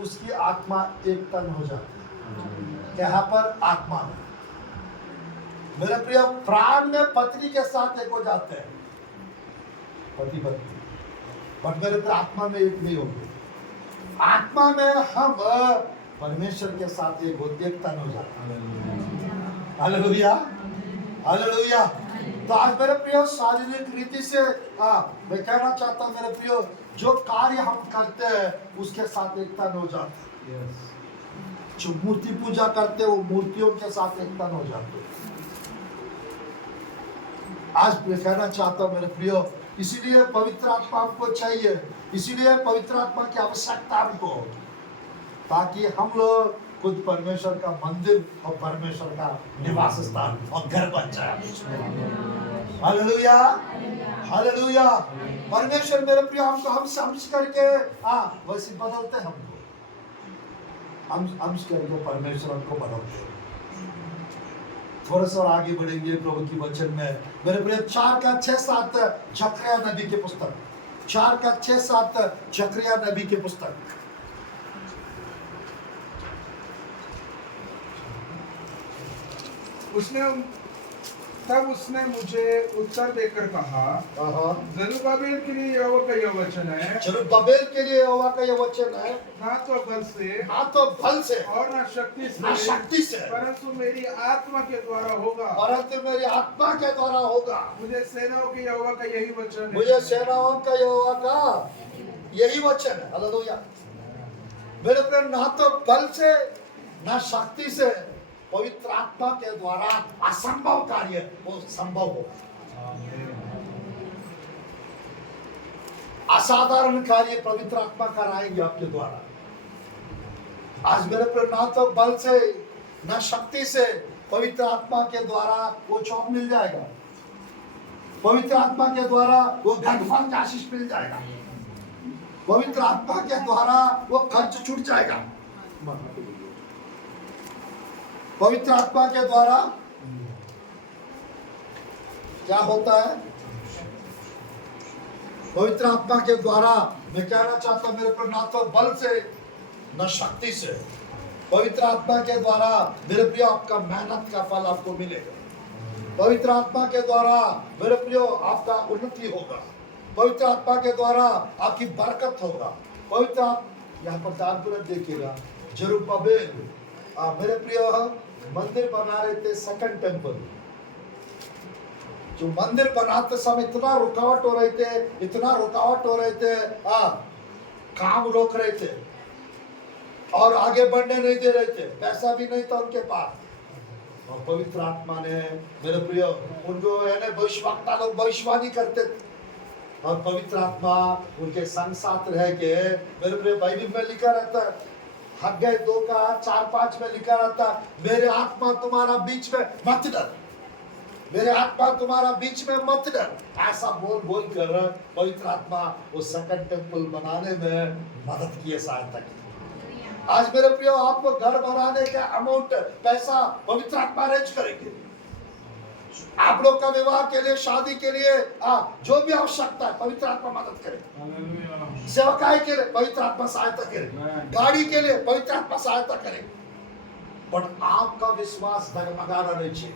उसकी आत्मा एक तन हो जाती है। यहाँ पर आत्मा में, मेरे प्रिय, प्राण में पत्नी के साथ एक हो जाते हैं, पति पत्नी, बट मेरे प्रिय आत्मा में एक नहीं होंगे। आत्मा में हम परमेश्वर के साथ एक तन हो जाते हैं। Hallelujah, hallelujah. तो आज मेरे प्रिय शारीरिक रीति से मैं कहना चाहता हूं मेरे प्रिय, जो कार्य हम करते हैं उसके साथ एक तन हो जाते हैं। जो मूर्ति पूजा करते हैं वो मूर्तियों के साथ एक तन हो जाते हैं। आज मैं कहना चाहता हूं मेरे प्रिय, इसीलिए पवित्र आत्मा हमको चाहिए, इसीलिए पवित्र आत्मा की आवश्यकता हमको, ताकि हम लोग खुद परमेश्वर का मंदिर और परमेश्वर का निवास स्थान और घर बन जाए। Hallelujah, hallelujah. परमेश्वर मेरे प्रिय हमको हम समझ करके वैसे बदलते, हमको हम करके परमेश्वर हमको बदलते। थोड़ा सा आगे बढ़ेंगे प्रभु की वचन में मेरे प्रिय। 4:6-7 जकरिया नबी की पुस्तक, 4:6-7 जकरिया नबी की पुस्तक। तब उसने मुझे उत्तर देकर कहा, जरुब्बाबेल के लिए यहोवा का यह वचन है, जरुब्बाबेल के लिए यहोवा का यह वचन है, ना तो बल से और ना शक्ति से परंतु मेरी आत्मा के द्वारा होगा, परंतु मेरी आत्मा के द्वारा होगा। मुझे सेनाओं के यहोवा का यही वचन है, मुझे सेनाओं का यहोवा का यही वचन है। हालेलुया। मेरे प्रिय, ना तो बल से ना शक्ति से, पवित्र आत्मा के द्वारा असंभव कार्य वो संभव होगा। असाधारण कार्य पवित्र आत्मा कराएंगे आपके द्वारा। आज मेरे पर ना तो बल से ना शक्ति से, पवित्र आत्मा के द्वारा वो जॉब मिल जाएगा, पवित्र आत्मा के द्वारा वो धन का आशीष मिल जाएगा, पवित्र आत्मा के द्वारा वो खर्च छूट जाएगा। पवित्र आत्मा के द्वारा क्या होता है? पवित्र आत्मा के द्वारा मैं कहना चाहता हूं मेरे पर ना तो बल से न शक्ति से, पवित्र आत्मा के द्वारा मेरे प्रिय आपका मेहनत का फल आपको मिलेगा। पवित्र आत्मा के द्वारा मेरे प्रिय आपका उन्नति होगा, पवित्र आत्मा के द्वारा आपकी बरकत होगा। पवित्र यहाँ पर दानपुर देखिएगा, जरुब्बाबेल मेरे प्रिय मंदिर बना रहे थे, सेकंड टेंपल। जो मंदिर बनाते समय इतना रुकावट हो रहे थे, इतना रुकावट हो रहे थे, काम रोक रहे थे और आगे बढ़ने नहीं दे रहे थे, पैसा भी नहीं था उनके पास। और पवित्र आत्मा ने मेरे प्रिय उनको भविष्यवक्ता लोग भविष्यवाणी करते थे, और पवित्र आत्मा उनके संग साथ रह के मेरे प्रिय बाइबल में लिखा रहता है, हग्गाई 2:4-5 में लिखा रहता, मेरे आत्मा तुम्हारा बीच में मत डर, मेरे आत्मा तुम्हारा बीच में मत डर। ऐसा बोल बोल कर पवित्र आत्मा वो सेकंड टेंपल बनाने में मदद की, सहायता की। आज मेरे प्रियो आपको घर बनाने का अमाउंट पैसा पवित्र आत्मा अरेंज करेंगे। आप लोग का विवाह के लिए, शादी के लिए जो भी आवश्यकता है पवित्र आत्मा मदद करे। सेवकाई के लिए पवित्र आत्मा सहायता करे, गाड़ी के लिए पवित्र आत्मा सहायता करे। बट आपका विश्वास डगमगाना नहीं चाहिए,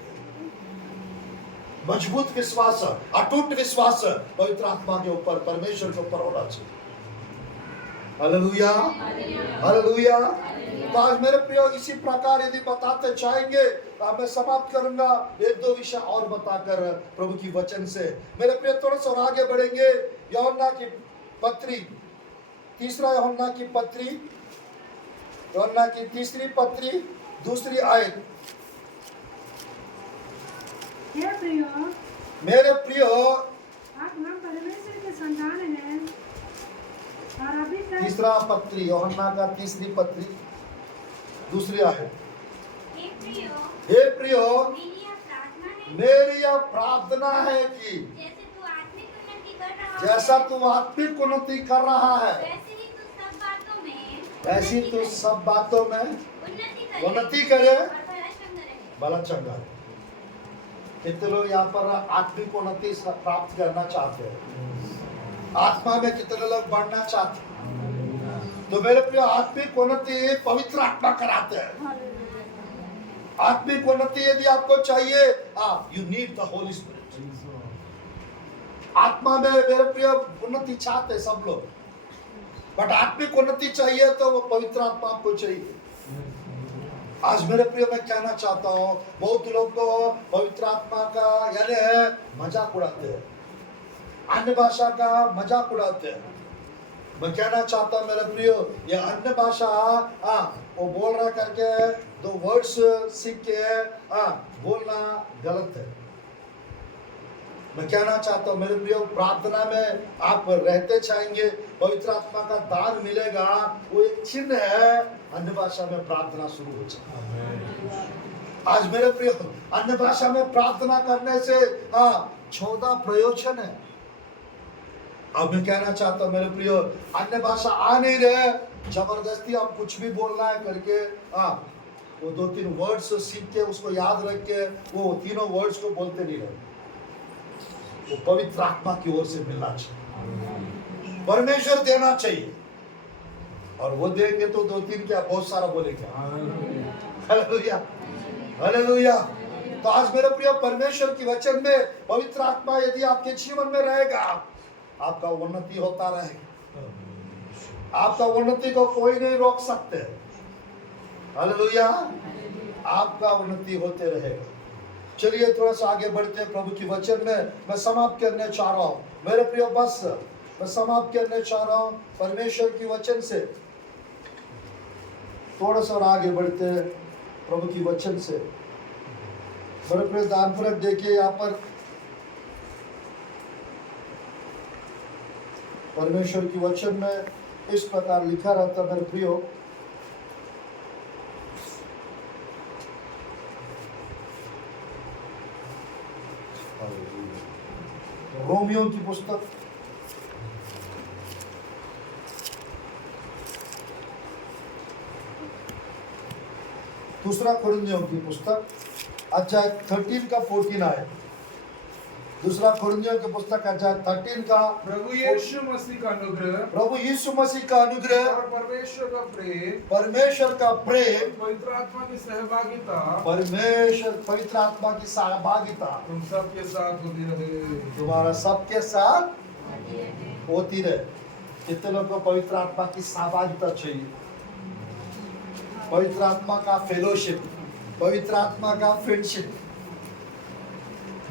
मजबूत विश्वास, अटूट विश्वास पवित्र आत्मा के ऊपर, परमेश्वर के ऊपर होना चाहिए। Hallelujah, hallelujah. तो आज मेरे प्रियो इसी प्रकार यदि बताते चाहेंगे तो मैं समाप्त करूंगा 1-2 विषय और बताकर प्रभु की वचन से। मेरे प्रियो थोड़ा सा आगे बढ़ेंगे। यूहन्ना की पत्री, तीसरा यूहन्ना की पत्री, यूहन्ना की तीसरी पत्री 2 आयत। मेरे प्रियो आप हम परमेश्वर के संतान हैं और अभी तक, तीसरा पत्री यूहन्ना का तीसरी पत्री 2 आयत। हे प्रियो मेरी यह प्रार्थना है कि जैसा तू आत्मिक उन्नति कर रहा है वैसी तू सब बातों में उन्नति करे, भला चंगा। कितने लोग यहाँ पर आत्मिक उन्नति प्राप्त करना चाहते हैं? आत्मा में कितने लोग बढ़ना चाहते हैं? तो मेरे प्रिय, आत्मिक उन्नति पवित्र आत्मा कराते हैं। आत्मिक उन्नति यदि आपको चाहिए, you need the Holy spirit. आत्मा में मेरे प्रिय उन्नति चाहते हैं सब लोग, बट आत्मिक उन्नति चाहिए तो वो पवित्र आत्मा आपको चाहिए। आज मेरे प्रिय मैं कहना चाहता हूँ, बहुत लोग तो पवित्र आत्मा का यानी मजाक उड़ाते हैं, अन्य भाषा का मजाक उड़ाते हैं। मैं कहना चाहता हूँ मेरे प्रिय, ये अन्य भाषा वो बोल रहा करके दो वर्ड्स सीख के बोलना गलत है। मैं कहना चाहता हूँ मेरे प्रिय, प्रार्थना में आप रहते चाहेंगे, पवित्र आत्मा का दान मिलेगा, वो एक चिन्ह है, अन्य भाषा में प्रार्थना शुरू हो जाए। आज मेरे प्रिय, अन्य भाषा में प्रार्थना करने से 14 प्रयोजन है। अब मैं कहना चाहता हूँ मेरे प्रिय, अन्य भाषा आ नहीं रहे, जबरदस्ती आप कुछ भी बोलना है करके वो 2-3 वर्ड्स सीख के उसको याद रख के वो तीनों वर्ड्स को बोलते नहीं रहे। वो पवित्र आत्मा की ओर से मिलना चाहिए, परमेश्वर देना चाहिए, और वो देंगे तो 2-3 क्या, बहुत सारा बोलेंगे। Hallelujah, hallelujah. तो आज मेरे प्रिय, परमेश्वर की वचन में पवित्र आत्मा यदि आपके जीवन में रहेगा, आपका उन्नति होता रहेगा। आपका उन्नति को कोई नहीं रोक सकते। हालेलुया, आपका उन्नति होते रहेगा। चलिए थोड़ा सा आगे बढ़ते हैं प्रभु की वचन में। मैं समाप्त करने चाह रहा हूँ मेरे प्रिय, बस मैं समाप्त करने चाह रहा हूँ परमेश्वर की वचन से। थोड़ा सा और आगे बढ़ते हैं प्रभु की वचन से। मेरे प्रिय, दानपूर्वक देखिए, यहाँ पर परमेश्वर की वचन में इस प्रकार लिखा रहता है मेरे प्रियो, रोमियो की पुस्तक दूसरा कुरिन्थियों की पुस्तक अध्याय 13 का 14 आए। दूसरा कुरिन्थियों की पुस्तक अध्याय 13 का प्रभु यीशु मसीह का अनुग्रह, प्रभु यीशु मसीह का अनुग्रह और परमेश्वर का प्रेम, पवित्र आत्मा की सहभागिता, पवित्र आत्मा की सहभागिता तुम सबके साथ होती रहे। तुम्हारा सबके साथ होती रहे। कितने लोगों को पवित्र आत्मा की सहभागिता चाहिए? पवित्र आत्मा का फेलोशिप, पवित्र आत्मा का फ्रेंडशिप।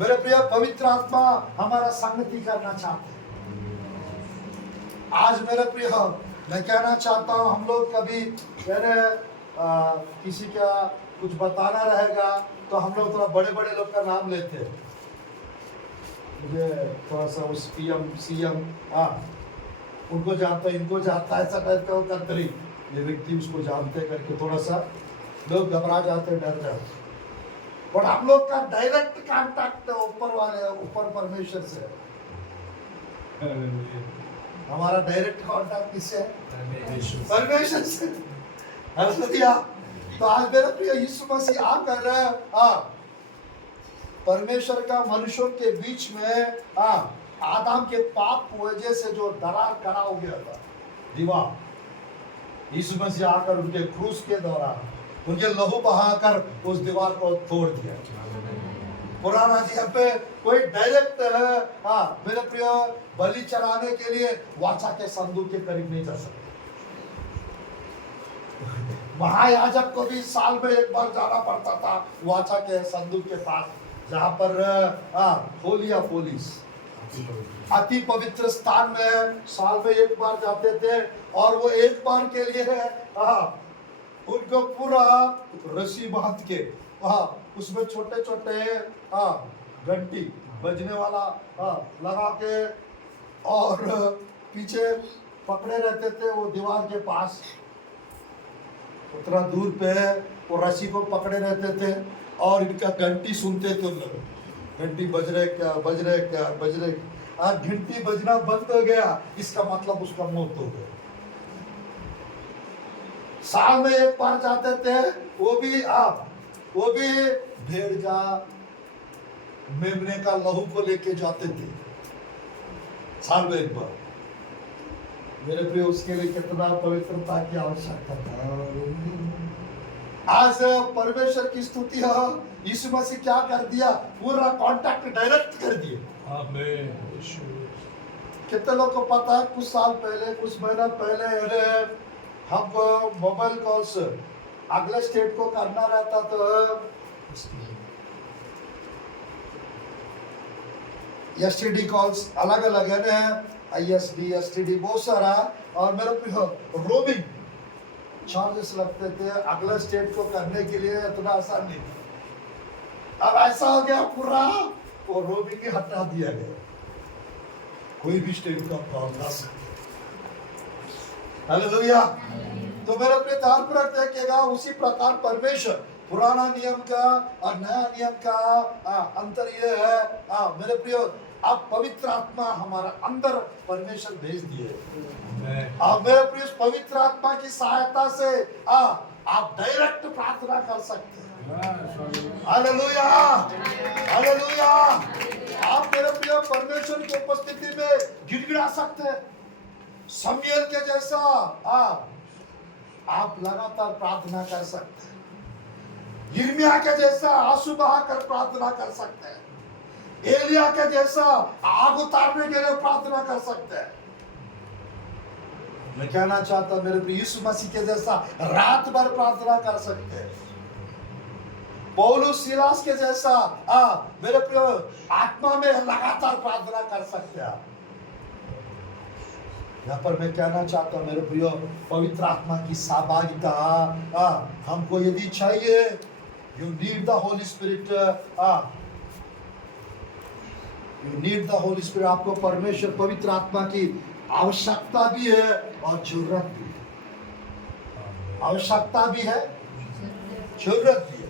मेरे प्रिय, पवित्र आत्मा हमारा संगति करना चाहते हैं। आज मेरे प्रिय, मैं कहना चाहता हूँ, हम लोग कभी किसी का कुछ बताना रहेगा तो हम लोग थोड़ा बड़े बड़े लोग का नाम लेते हैं। मुझे थोड़ा सा उस पीएम सीएम उनको जानता, इनको जानता, ऐसा टाइप का वो करते नहीं, ये व्यक्ति उसको जानते करके थोड़ा सा लोग घबरा जाते, डर जाते। और हम लोग का डायरेक्ट कांटेक्ट ऊपर परमेश्वर से। हमारा डायरेक्ट कांटेक्ट किससे है? परमेश्वर से। हालेलुया। तो आज मेरे प्रिय, यीशु मसीह आकर परमेश्वर का मनुष्यों के बीच में आदम के पाप की वजह से जो दरार खड़ा हो गया था, दीवार, यीशु मसीह आकर उनके क्रूस के दौरान उनके लहू बहाकर उस दीवार को तोड़ दिया। पुराना नियम पे कोई डायरेक्ट मेरे प्रिय बलि चढ़ाने के लिए वाचा के संदूक के करीब नहीं जा सकते। महायाजक को भी साल में एक बार जाना पड़ता था वाचा के संदूक के पास, जहाँ पर होलिया पोलिस अति पवित्र स्थान में साल में एक बार जाते थे, और वो एक बार के लिए उनको पूरा रस्सी बांध के उसमें छोटे छोटे घंटी बजने वाला लगा के, और पीछे पकड़े रहते थे वो दीवार के पास, उतना दूर पे वो रस्सी को पकड़े रहते थे, और इनका घंटी सुनते थे उन लोग, घंटी बज रहे क्या, बज रहे क्या, बज रहे। आज घंटी बजना बंद हो गया, इसका मतलब उसका मौत हो गया। साल में एक बार जाते थे, वो भी भेड़ का मेमने का लहू को लेके जाते थे साल में एक बार। मेरे प्रिय उसके लिए कितना पवित्रता की आवश्यकता था। आज परमेश्वर की स्तुति हो, यीशु मसीह क्या कर दिया, पूरा कांटेक्ट डायरेक्ट कर दिया। आमीन। कितने लोग को पता है, कुछ साल पहले, कुछ महीना पहले हमको मोबाइल कॉल्स अगले स्टेट को करना रहता तो एसटीडी कॉल्स अलग अलग है ना, ISD STD बहुत सारा, और मेरे रोमिंग चार्जेस लगते थे अगले स्टेट को करने के लिए, इतना आसान नहीं था। अब ऐसा हो गया पूरा वो रोमिंग ही हटा दिया गया, कोई भी स्टेट का कॉल कर सकते। हालेलुया। तो मेरे प्रिय ध्यानपूर्वक देखिएगा, उसी प्रकार परमेश्वर पुराना नियम का और नया नियम का अंतर ये है, मेरे प्रिय आप पवित्र आत्मा हमारा अंदर परमेश्वर भेज दिए। आप मेरे प्रिय पवित्र आत्मा की सहायता से आप डायरेक्ट प्रार्थना कर सकते हैं। Hallelujah, hallelujah. आप मेरे प्रिय परमेश्वर की उपस्थिति में गिड़गिड़ा सकते हैं, शमूएल के जैसा आप लगातार प्रार्थना कर सकते हैं, यिर्मयाह के जैसा आंसू बहाकर प्रार्थना कर सकते हैं, एलिया के जैसा आग उतारने के लिए प्रार्थना कर सकते हैं। मैं कहना चाहता हूं मेरे प्रिय यीशु मसीह के जैसा रात भर प्रार्थना कर सकते हैं, पौलुस सिलास के जैसा मेरे प्रिय आत्मा में लगातार प्रार्थना कर सकते हैं। यहाँ पर मैं कहना चाहता हूं मेरे प्रिय पवित्र आत्मा की सहभागिता हमको यदि चाहिए, you need the Holy spirit, you need the Holy spirit. आपको परमेश्वर पवित्र आत्मा की आवश्यकता भी है और जरूरत भी है। आवश्यकता भी है, जरूरत भी है।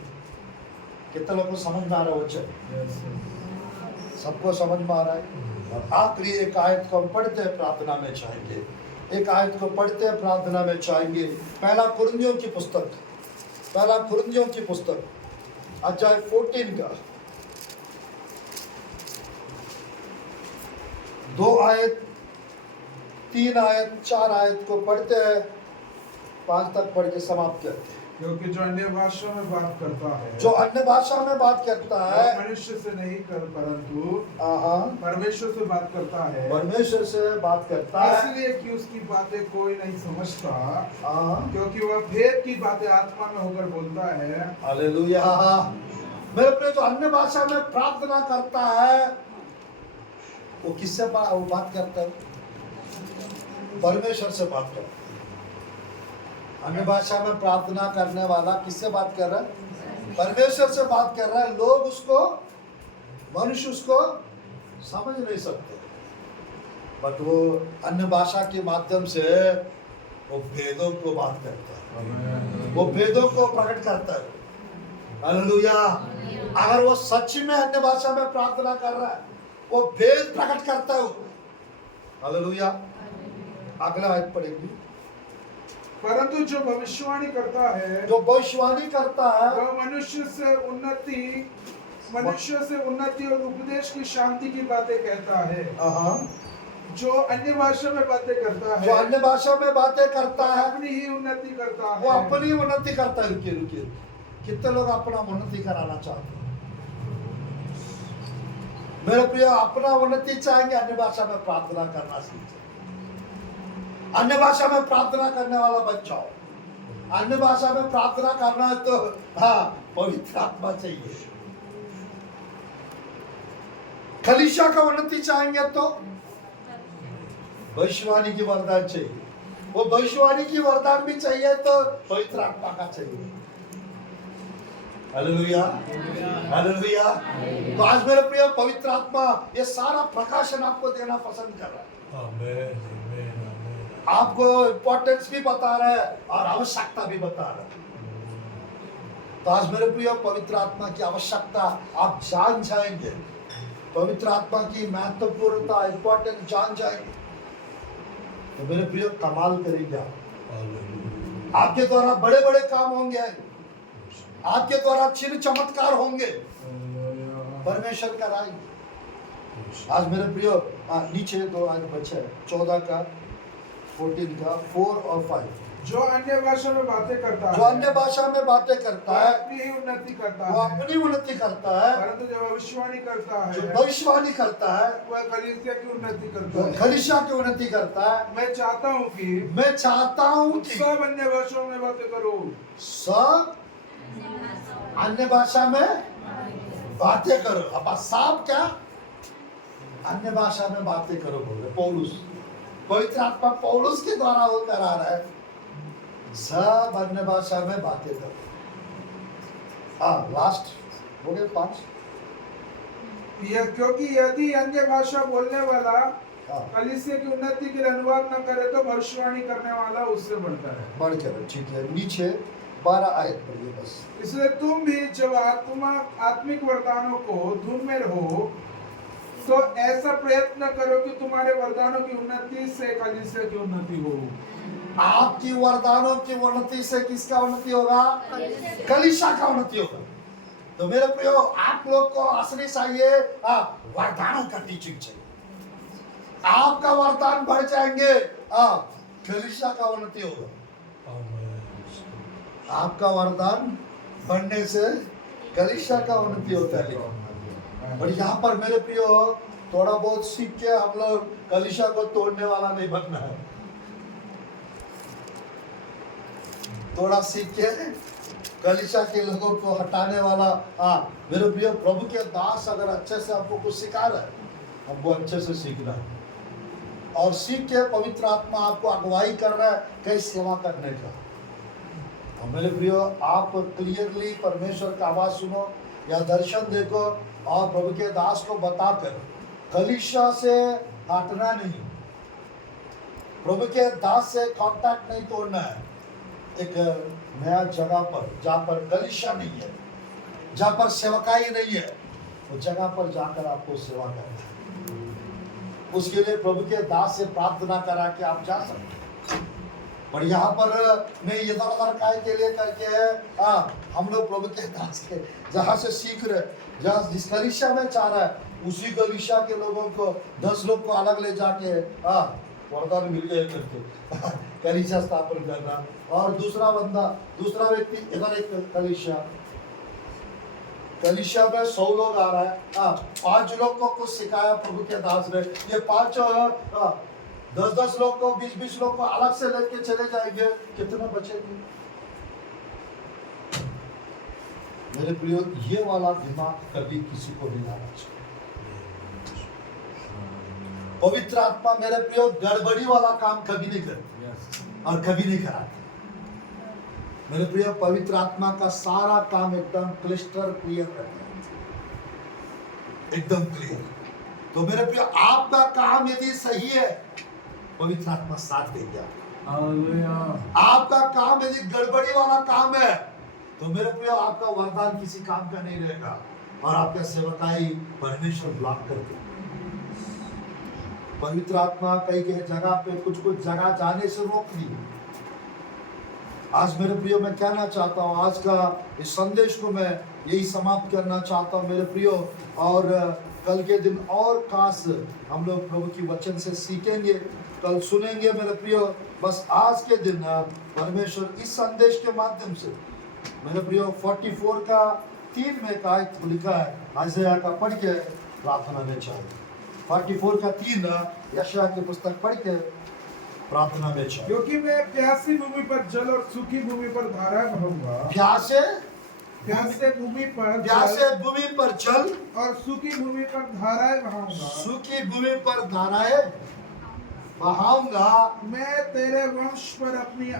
कितने लोगों को समझ में आ रहा है वचन? सबको समझ में आ रहा है? और आखिरी एक आयत को हम पढ़ते हैं, प्रार्थना में चाहेंगे। एक आयत को पढ़ते हैं, प्रार्थना में चाहेंगे। पहला कुरिन्थियों की पुस्तक, पहला कुरिन्थियों की पुस्तक अध्याय 14 का 2 आयत 3 आयत 4 आयत को पढ़ते हैं, 5 तक पढ़ के समाप्त करते हैं। क्योंकि जो अन्य भाषा में बात करता है, जो अन्य भाषा में बात करता है, मनुष्य से नहीं कर परंतु परमेश्वर से बात करता है, परमेश्वर से बात करता है, इसलिए कि उसकी बातें कोई नहीं समझता, क्योंकि वह भेद की बातें आत्मा में होकर बोलता है। हालेलुया। मेरे प्रिय जो अन्य भाषा में प्रार्थना करता है वो किससे बात करता है? परमेश्वर से बात करता है। अन्य भाषा में प्रार्थना करने वाला किससे बात कर रहा है? परमेश्वर से बात कर रहा है। लोग उसको, मनुष्य उसको समझ नहीं सकते, बट वो अन्य भाषा के माध्यम से वो भेदों को बात करता है, वो भेदों को प्रकट करता है। हालेलुया। अगर वो सच में अन्य भाषा में प्रार्थना कर रहा है, वो भेद प्रकट करता है। हालेलुया। अगला आयत पढ़ेंगे। परंतु जो भविष्यवाणी करता है, जो भविष्यवाणी करता है, वह मनुष्य से उन्नति और उपदेश की शांति की बातें कहता है। जो अन्य भाषा में बातें करता है, जो अन्य भाषा में बातें करता है, अपनी ही उन्नति करता है। वो अपनी उन्नति करता है। रुकिए रुकिए, कितने लोग अपना उन्नति कराना चाहते हैं? मेरे प्रिय, अपना उन्नति चाहेंगे, अन्य भाषा में प्रार्थना करना सीखें। अन्य भाषा में प्रार्थना करने वाला बन जाओ। अन्य भाषा में प्रार्थना करना है तो पवित्र आत्मा चाहिए। कलीसिया का उन्नति चाहेंगे तो भविष्यवाणी की वरदान चाहिए। वो भविष्यवाणी की वरदान भी चाहिए तो पवित्र आत्मा का चाहिए। Hallelujah, hallelujah. तो आज मेरे प्रिय पवित्र आत्मा ये सारा प्रकाशन आपको देना पसंद कर रहा है। आमीन। आपको इंपॉर्टेंस भी बता रहा है और आवश्यकता भी बता रहा है। तो आज मेरे प्रिय पवित्र आत्मा की आवश्यकता आप जान जाएंगे, पवित्र आत्मा की महत्वपूर्णता, इंपॉर्टेंस जान जाएंगे, तो मेरे प्रिय कमाल करेंगे आप। आपके द्वारा बड़े बड़े काम होंगे, आपके द्वारा चिन्ह चमत्कार होंगे। परमेश्वर का राज। आज मेरे प्रियो नीचे 2 आज बच्चे हैं, 14 का 14 का 4 और 5। जो अन्य भाषा में बातें करता जो है, अन्य भाषा में बातें करता वह है अपनी ही उन्नति करता वो है, अपनी उन्नति करता है, परंतु जो भविष्यवाणी करता जो है भविष्यवाणी करता है वह कलीसिया की उन्नति जो करता है। कलीसिया की उन्नति करता है। मैं चाहता हूँ कि मैं चाहता हूँ कि सब अन्य भाषाओं में बातें करो। सब अन्य भाषा में बातें करो। अब सब क्या अन्य भाषा में बातें करो बोल रहे पौलुस, पवित्र आत्मा पौलुस के द्वारा वो करा रहा है, सब अन्य भाषा में बातें करो। लास्ट हो गए 5। क्योंकि यदि अन्य भाषा बोलने वाला हाँ। कलीसिया की उन्नति के लिए अनुवाद न करे तो भविष्यवाणी करने वाला उससे बढ़ता है। बढ़ कर ठीक है। नीचे 12 आयत पढ़िए बस। इसलिए तुम भी जब आत्मिक वरदानों को धुन में रहो तो ऐसा प्रयत्न करो कि तुम्हारे वरदानों की उन्नति से कलीसिया की उन्नति हो। आपकी वरदानों की उन्नति से किसका उन्नति होगा? कलीसिया का उन्नति होगा। तो मेरे प्रियो आप लोग को असली चाहिए वरदानों का टीचिंग चाहिए। आपका वरदान बढ़ जाएंगे, कलीसिया का उन्नति होगा। आपका वरदान बढ़ने से कलीसिया का उन्नति होता है। और यहाँ पर मेरे प्रियो थोड़ा बहुत सीख के हम लोग कलीसिया को तोड़ने वाला नहीं बनना है। थोड़ा सीख के कलीसिया के लोगों को हटाने वाला। मेरे प्रियो प्रभु के दास अगर अच्छे से आपको कुछ सिखा रहा है, हमको अच्छे से सीखना है और सीख के पवित्र आत्मा आपको अगुवाई कर रहा है कैसे सेवा करने का। और मेरे प्रियो आप क्लियरली परमेश्वर का आवाज सुनो या दर्शन देखो और प्रभु के दास को बताकर कलीसिया से हटना नहीं, प्रभु के दास से कांटेक्ट नहीं तोड़ना है। एक नया जगह पर जहाँ पर कलीसिया नहीं है, जहाँ पर सेवकाई नहीं है, उस जगह पर जाकर आपको सेवा करना है। उसके लिए प्रभु के दास से प्रार्थना करा कि आप जा सकते। पर यहाँ पर नहीं इधर उधर काय के लिए करके हम लोग प्रभु के दास के जहाँ से सीख रहे, जहाँ जिस कलीसिया में चाह रहा है उसी कलीसिया के लोगों को 10 लोग को अलग ले जाके वरदान मिल गए करके कलीसिया स्थापन करना। और दूसरा व्यक्ति इधर एक कलीसिया में 100 लोग आ रहा है, 5 लोग को कुछ सिखाया प्रभु के दास ने, ये 5 10 लोग को 20 लोग को अलग से लेके चले जाएंगे, कितना बचेंगे? मेरे प्रियो ये वाला दिमाग कभी किसी को नहीं लाना चाहिए। पवित्र आत्मा मेरे प्रियो गड़बड़ी वाला काम कभी नहीं करती और कभी नहीं कराती। मेरे प्रियो पवित्र आत्मा का सारा काम एकदम क्लिस्टर क्लियर रहता है, एकदम क्लियर। तो मेरे प्रियो आपका काम यदि सही है पवित्र आत्मा साथ देगा। आपका काम यदि गड़बड़ी वाला काम है तो मेरे प्रियो आपका वरदान किसी काम का नहीं रहेगा और आपका सेवकाई परमेश्वर ब्लॉक कर देगा। पवित्र आत्मा कई जगह पे कुछ जगह जाने से रोक दी। आज मेरे प्रियो मैं कहना चाहता हूँ, आज का इस संदेश को मैं यही समाप्त करना चाहता हूँ मेरे प्रियो। और कल के दिन और खास हम लोग प्रभु की वचन से सीखेंगे, कल सुनेंगे मेरे प्रियो। बस आज के दिन परमेश्वर इस संदेश के माध्यम से मेरे प्रियो 44 का 3 में का लिखा है, आइज़ाया का पढ़ के प्रार्थना में चाहिए। 44 का 3 यशायाह की पुस्तक पढ़ के प्रार्थना में चाहिए। क्योंकि मैं प्यासी भूमि पर जल और सूखी भूमि पर धारा बहाऊंगा। प्यासे भूमि पर जल और सूखी भूमि पर धाराएं बहाऊंगा। सूखी भूमि पर धाराएं बहाऊंगा। मैं तेरे वंश पर अपनी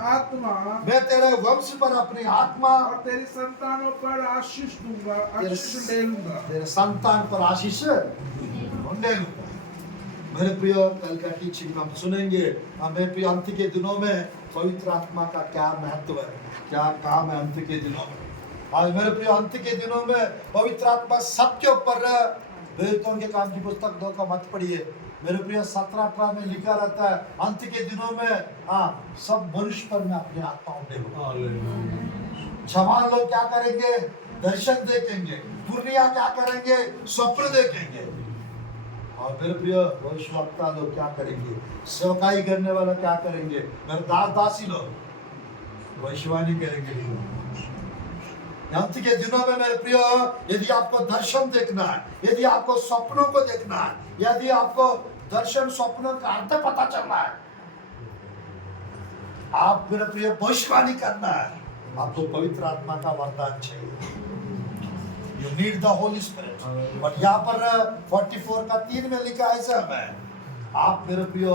आत्मा और तेरी संतानों पर आशीष दूंगा, आशीष ढेलूंगा। तेरे संतान पर आशीष ढेलूंगा। मेरे प्रियो कल का टीचिंग हम सुनेंगे। मेरे प्रियो अंत के दिनों में पवित्र आत्मा का क्या महत्व है, क्या काम है अंत के दिनों में। आज मेरे प्रियो अंत के दिनों में पवित्र आत्मा सबके ऊपर। प्रेरितों के काम की पुस्तक 2 का मत पढ़िए मेरे प्रियो, 17-18 में लिखा रहता है अंत के दिनों में सब मनुष्य पर मैं अपनी आत्मा ढेलूंगा। जवान लोग क्या करेंगे? दर्शन देखेंगे, दुनिया क्या करेंगे? स्वप्न देखेंगे। और मेरे प्रिय भविष्यवक्ता लोग क्या करेंगे? सेवकाई करने वाला क्या करेंगे? मेरे दास दासी लोग भविष्यवाणी करेंगे। अंत के दिनों में मेरे प्रिय, यदि आपको दर्शन देखना है, यदि आपको स्वप्नों को देखना है, यदि आपको दर्शन स्वप्नों का अर्थ पता चलना है, आप मेरे प्रिय भविष्यवाणी करना है, आपको पवित्र आत्मा का वरदान चाहिए। You need the Holy Spirit। और यहाँ पर 44 का 3 में लिखा है सब है, आप मेरे प्रिय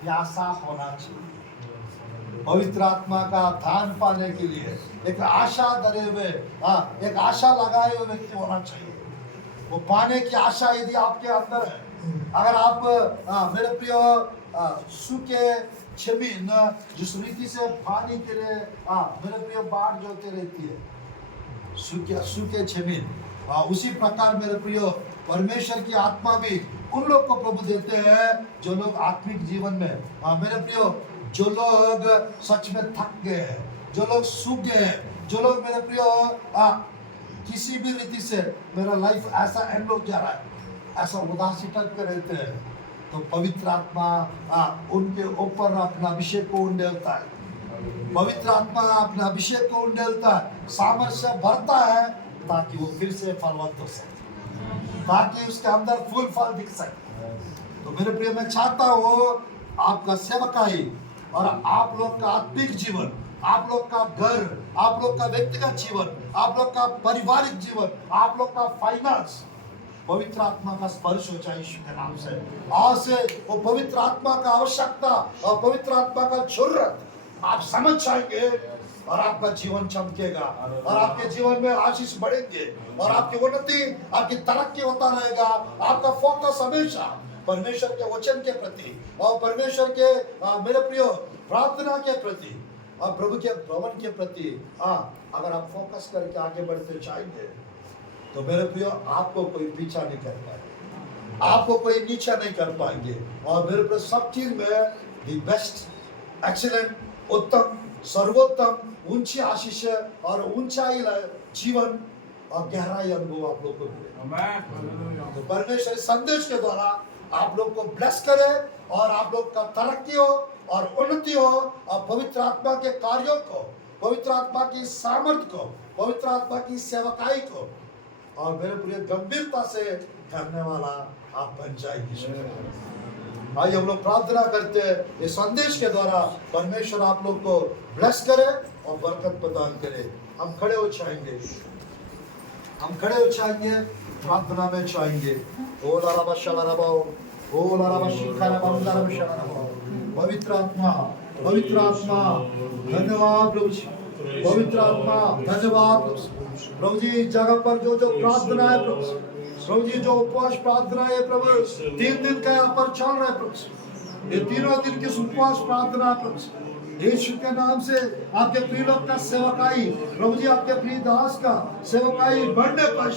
प्यासा होना चाहिए। पवित्र आत्मा का दान पाने के लिए एक आशा धरे हुए, एक आशा लगाए हुए व्यक्ति होना चाहिए। वो पाने की आशा यदि आपके अंदर है, अगर आप मेरे प्रिय सूखे जमीन जिस रीति से पानी के लिए मेरे प्रिय बाढ़ जोते रहती है, सूखे जमीन, उसी प्रकार मेरे प्रिय परमेश्वर की आत्मा भी उन लोग को प्रभु देते हैं जो लोग आत्मिक जीवन में, मेरे प्रिय जो लोग सच में थक गए हैं, जो लोग सूख गए हैं, जो लोग मेरे प्रिय किसी भी रीति से मेरा लाइफ ऐसा एंड हो जा रहा है, ऐसा उदासी तक कर रहते हैं, तो पवित्र आत्मा उनके ऊपर अपना अभिषेक को उंडेलता है। पवित्र आत्मा अपना अभिषेक को उंडेलता है, सामर्थ्य भरता है, ताकि वो फिर से फलवंत हो सके, ताकि उसके अंदर फूल फल दिख सके। तो मेरे प्रिय, मैं चाहता हूँ आपका सेवकाई और आप लोग का आत्मिक जीवन, आप लोग का घर, आप लोग का व्यक्तिगत जीवन, आप लोग का पारिवारिक जीवन, आप लोग का फाइनेंस पवित्र आत्मा का स्पर्श हो जाए यीशु के नाम से। आज से वो पवित्र आत्मा का आवश्यकता और पवित्र आत्मा का जरूरत आप समझ जाएंगे और आपका जीवन चमकेगा और आपके जीवन में आशीष बढ़ेंगे और आपकी उन्नति, आपकी तरक्की होता रहेगा। आपका फोकस हमेशा परमेश्वर के वचन के प्रति और परमेश्वर के मेरे प्रिय प्रार्थना के प्रति और प्रभु के भवन के प्रति अगर आप फोकस करके आगे बढ़ते जाएंगे, तो मेरे प्रिय आपको कोई पीछा नहीं कर पाएगा, आपको कोई नीचा नहीं कर पाएंगे। और मेरे प्रिय सब चीज में दी बेस्ट, एक्सीलेंट, उत्तम, सर्वोत्तम, ऊंची आशीष और ऊंचाई जीवन और गहराई अनुभव आप लोग को मिले। तो परमेश्वर संदेश के द्वारा आप लोग को ब्लेस करे और आप लोग का तरक्की हो और उन्नति हो और पवित्र आत्मा के कार्यों को, पवित्र आत्मा की सामर्थ्य को, पवित्र आत्मा की सेवकाई को और मेरे प्रिय गंभीरता से करने वाला आप बन जाएंगे। आइए हम लोग प्रार्थना करते हैं, ये संदेश के द्वारा परमेश्वर आप लोग को ब्लेस करे और बरकत प्रदान करे। हम खड़े हो जाएंगे, हम खड़े हो जाएंगे, प्रार्थना में जाएंगे। ओ लाराबा शलाराबाओ, ओ लाराबा शिखाराबाओ, लाराबा शलाराबाओ। पवित्र आत्मा, पवित्र आत्मा, धन्यवाद प्रभु जी, पवित्र आत्मा धन्यवाद प्रभु जी। जगह पर जो जो प्रार्थना है प्रभु जी, जो उपवास प्रार्थना है प्रभु, 3 दिन का यहाँ पर चल रहा है प्रभु, ये 3 दिन की उपवास प्रार्थना प्रभु यीशु के नाम से आपके प्रिय लोग का सेवकाई प्रभु जी, आपके प्रिय दास का सेवकाई बढ़ने पाए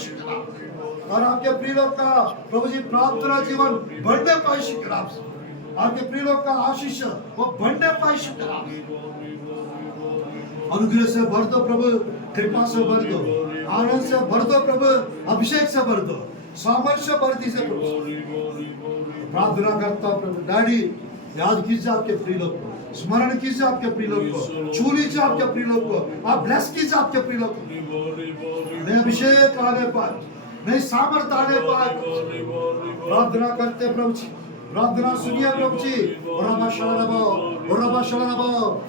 और आपके प्रिय लोग का प्रभु जी प्रार्थना जीवन बढ़ने पाए, आपके प्रिय लोग का आशीष वो बढ़ने पाए। अनुग्रह से भर दो प्रभु, कृपा से भर दो, आनंद से भर दो प्रभु, अभिषेक से भर दो, सामर्थ्य भरती से प्रभु। प्रार्थना करता हूं प्रभु, डैडी याद कीजिए आपके प्रिय लोग को, स्मरण कीजिए आपके प्रिय लोग को, छू लीजिए आपके प्रिय लोग को, आप ब्लेस कीजिए आपके प्रिय लोग को, नए अभिषेक आने पाए, नई सामर्थ आने पाए। प्रार्थना करते प्रभु जी, प्रार्थना सुनिए प्रभु जी।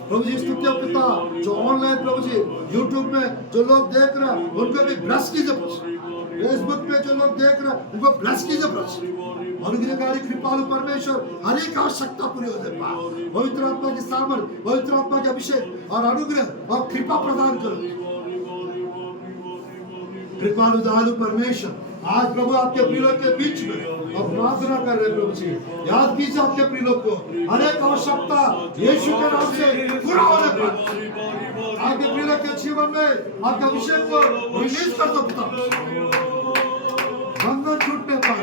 प्रभु जी स्तुति पिता, जो ऑनलाइन प्रभु जी यूट्यूब में जो लोग देख रहे हैं उनको भी ब्लेस कीजिए प्रभु, फेसबुक पे जो लोग देख रहे हैं उनको ब्लेस कीजिए प्रभु। अनुग्रहकारी कृपालु परमेश्वर हर एक आवश्यकता पूरी होने पाए, पवित्र आत्मा की सामर्थ, पवित्र आत्मा के अभिषेक और अनुग्रह और कृपा प्रदान करो। कृपालु दयालु परमेश्वर, आज प्रभु आपके प्रिय लोग के बीच में और प्रार्थना कर रहे प्रभु जी, याद कीजिए आपके प्रिय लोग को, हर एक आवश्यकता यीशु के नाम से पूरा होने पर आपके प्रिय लोग के जीवन में आपके अभिषेक को रिलीज कर दो पिता, बंधन छूटने पर,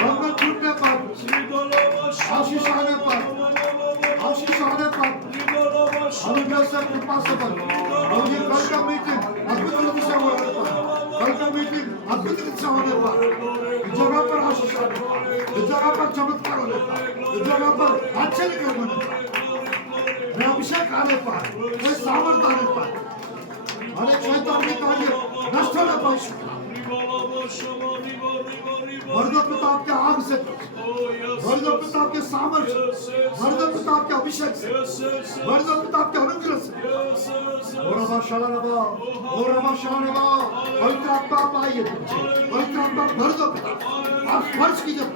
बंधन छूटने पर, आशीष आने पर, आशीष आने पर, अनुग्रह से कृपा से पर, कल का मीटिंग अद्भुत ज्योति से होने पर, कल का मीटिंग अद्भुत रूप से होने पर, इस जगह पर आशीष आने पर, इस जगह पर चमत्कार होने पर, इस जगह पर आश्चर्य कर्म होने पर, नया अभिषेक आने पर, नए सामर्थ आने पर, अनेक शैतान के कार्य नष्ट होने पर वर्ग प्रताप के आग से, वर्ग प्रताप के सामर्थ्य, वर्ग प्रताप के अभिषेक से, वर्ग प्रताप के अनुग्रह से, पवित्र आत्मा आप आइए, पवित्र आत्मा वर्ग प्रताप आप स्पर्श कीजिए,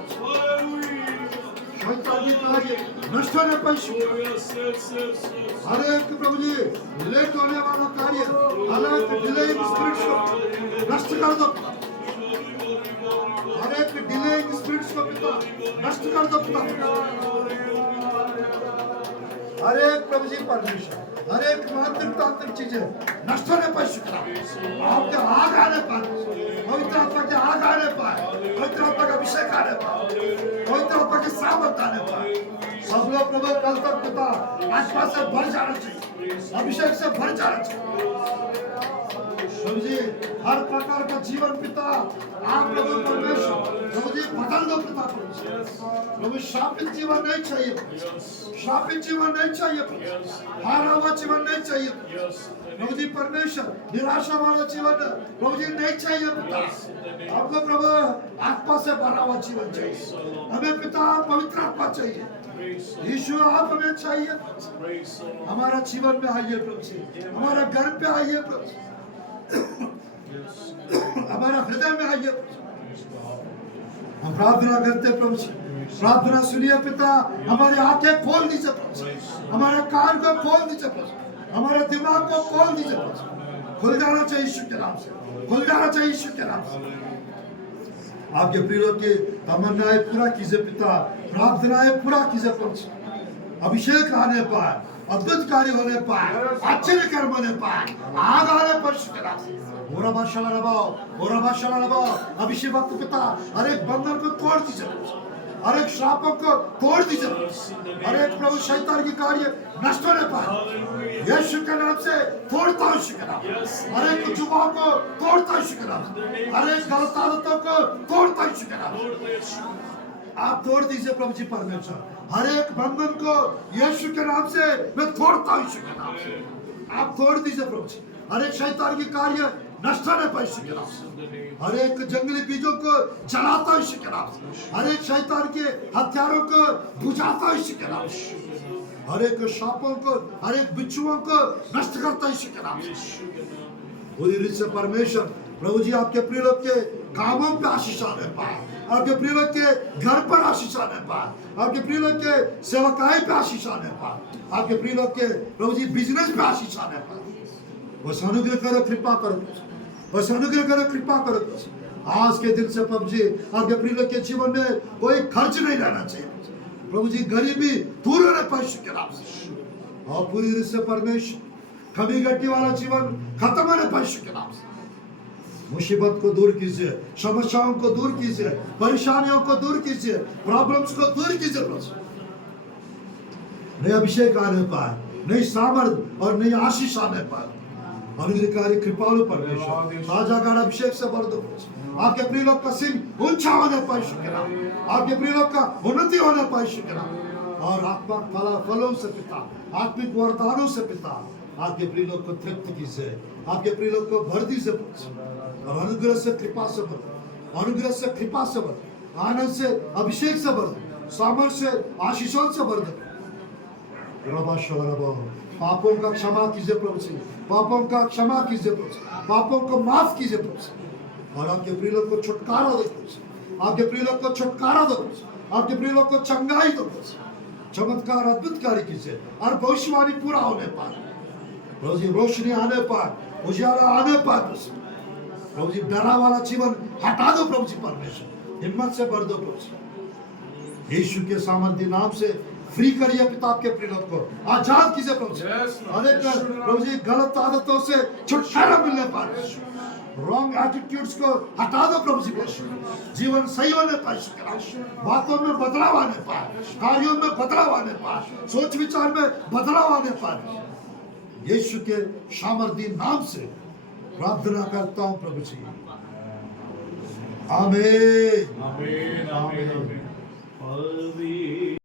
शैतान के कार्य नष्ट होने पर हर एक प्रभु जी लेट होने वाला कार्य, हर एक डिलेइंग स्पिरिट्स को नष्ट कर दो, हर एक डिलेइंग स्पिरिट्स को पिता नष्ट कर दो पिता, हर एक प्रभु जी परमेश्वर, हर एक मांत्रिक चीजें नष्ट होने पर शुक्र, आपके आग आने पर, पवित्र आत्मा के आग आने पर, पवित्र आत्मा का अभिषेक आने पर, पवित्र आत्मा के सामर्थ आने पर, सब लोग प्रभु कल तक पिता आत्मा से भर जाना चाहिए, अभिषेक से भर जाना चाहिए प्रभु जी। हर प्रकार का जीवन पिता आप प्रभु परमेश्वर प्रभु जी बदल दो पिता प्रभु, शापित जीवन नहीं चाहिए, शापित जीवन नहीं चाहिए, हारा हुआ जीवन नहीं चाहिए प्रभु जी परमेश्वर, निराशा वाला जीवन प्रभु जी नहीं चाहिए पिता, आपको प्रभु आत्मा से भरा हुआ जीवन चाहिए, हमें पिता पवित्र आत्मा चाहिए, यीशु आप हमें चाहिए, हमारा जीवन में आइए प्रभु जी, हमारा घर पे आइए प्रभु, हमारा हृदय में आइए, हम प्रार्थना करते प्रभु जी, प्रार्थना सुनिए पिता, हमारी आंखें खोल दीजिए प्रभु, हमारे कान को खोल दीजिए प्रभु, हमारे दिमाग को खोल दीजिए प्रभु, खुल जाना चाहिए यीशु के नाम से, खुल जाना चाहिए यीशु के नाम से। आपके प्रियों की तमन्नाएं पूरा कीजिए पिता, प्रार्थनाएं पूरा कीजिए प्रभु, अभिषेक आने पर, अद्भुत कार्य होने पर, आश्चर्य कर्म होने पर, आग आने पर शुक्र, अभिषेक भक्त पिता हर एक बंधन को तोड़ दीजिए, हर एक श्रापों को तोड़ दीजिए, हर एक प्रभु शैतान की कार्य नष्ट होने पर यीशु के नाम से तोड़ता हूं शुक्र, हर एक जुबान को तोड़ता हूं शुक्र, हर एक गलत आदतों को तोड़ता हूं शुक्र, आप तोड़ दीजिए प्रभु जी परमेश्वर, हर एक बंधन को यीशु के नाम से मैं तोड़ता हूं यीशु के नाम से, आप तोड़ दीजिए प्रभु जी, हर एक शैतान की कार्य नष्ट होने पर यीशु के नाम से, हर एक जंगली बीजों को जलाता हूं यीशु के नाम से, हर एक शैतान के हथियारों को बुझाता हूं यीशु के नाम से, हर एक शापों को, हर एक बिच्छुओं को नष्ट करता हूं यीशु के नाम से। पूरी रीत से परमेश्वर प्रभु जी आपके प्रिय लोग के कामों पे आशीष आने पाए, आपके प्रिय लोग के घर पर आशीष आने पाए, आपके प्रिय लोग के सेवकाई पे आशीष आने पाए, आपके प्रिय लोग के प्रभु जी बिजनेस पे आशीष आने पाए, बस अनुग्रह करो, कृपा करो, बस अनुग्रह करो, कृपा करो। आज के दिन से प्रभु जी आपके प्रिय लोग के जीवन में कोई खर्च नहीं रहना चाहिए प्रभु जी, गरीबी दूर होने पर यीशु के नाम से, और पूरी रीत से परमेश्वर कमी गट्टी वाला जीवन खत्म होने पर यीशु के नाम से, मुसीबत को दूर कीजिए, समस्याओं को दूर कीजिए, परेशानियों को दूर कीजिए, प्रॉब्लम्स को दूर कीजिए प्रभु, नए अभिषेक आने पर, नई सामर्थ और नई आशीष आने पर, अनुग्रहकारी कृपालु परमेश्वर ताजा गाढ़ अभिषेक से भर दो, आपके प्रिय लोग का सिंह ऊंचा होने पर यीशु के नाम, आपके प्रिय लोग का उन्नति होने पर यीशु के नाम, और आत्मिक फलों से पिता, आत्मिक वरदानों से पिता आपके प्रिय लोग को तृप्त कीजिए, आपके प्रिय लोग को भर दीजिए और अनुग्रह से कृपा से भर, अनुग्रह से कृपा से भर, आनंद से अभिषेक से भर, सामर्थ्य से आशीषों से भर दो। पापों का क्षमा कीजिए प्रभु जी, पापों का क्षमा कीजिए प्रभु जी, पापों को माफ कीजिए प्रभु जी, और आपके प्रिय लोग को छुटकारा दो प्रभु जी, आपके प्रिय लोग को छुटकारा दो प्रभु जी, आपके प्रिय लोग को चंगाई दो प्रभु जी, चमत्कार अद्भुत कार्य कीजिए, और भविष्यवाणी पूरा होने पर प्रभु जी, रोशनी आने पर, उजाला आने पर प्रभु जी, डरा वाला जीवन हटा दो प्रभु जी परमेश्वर, हिम्मत से भर दो प्रभु जी, यीशु के सामर्थ्य नाम से फ्री करिए पिता के प्रिय लोग को, आजाद कीजिए प्रभु जी, अनेक प्रभु जी गलत आदतों से छुटकारा मिलने पर, रॉन्ग एटीट्यूड्स को हटा दो प्रभु जी, जीवन सही होने पर, बातों में बदलाव आने पर, कार्यों में बदलाव आने पर, सोच विचार में बदलाव आने पर, यीशु के सामर्थ्य नाम से प्रार्थना करता हूं प्रभु जी, आमीन। आमीन आमीन आमीन।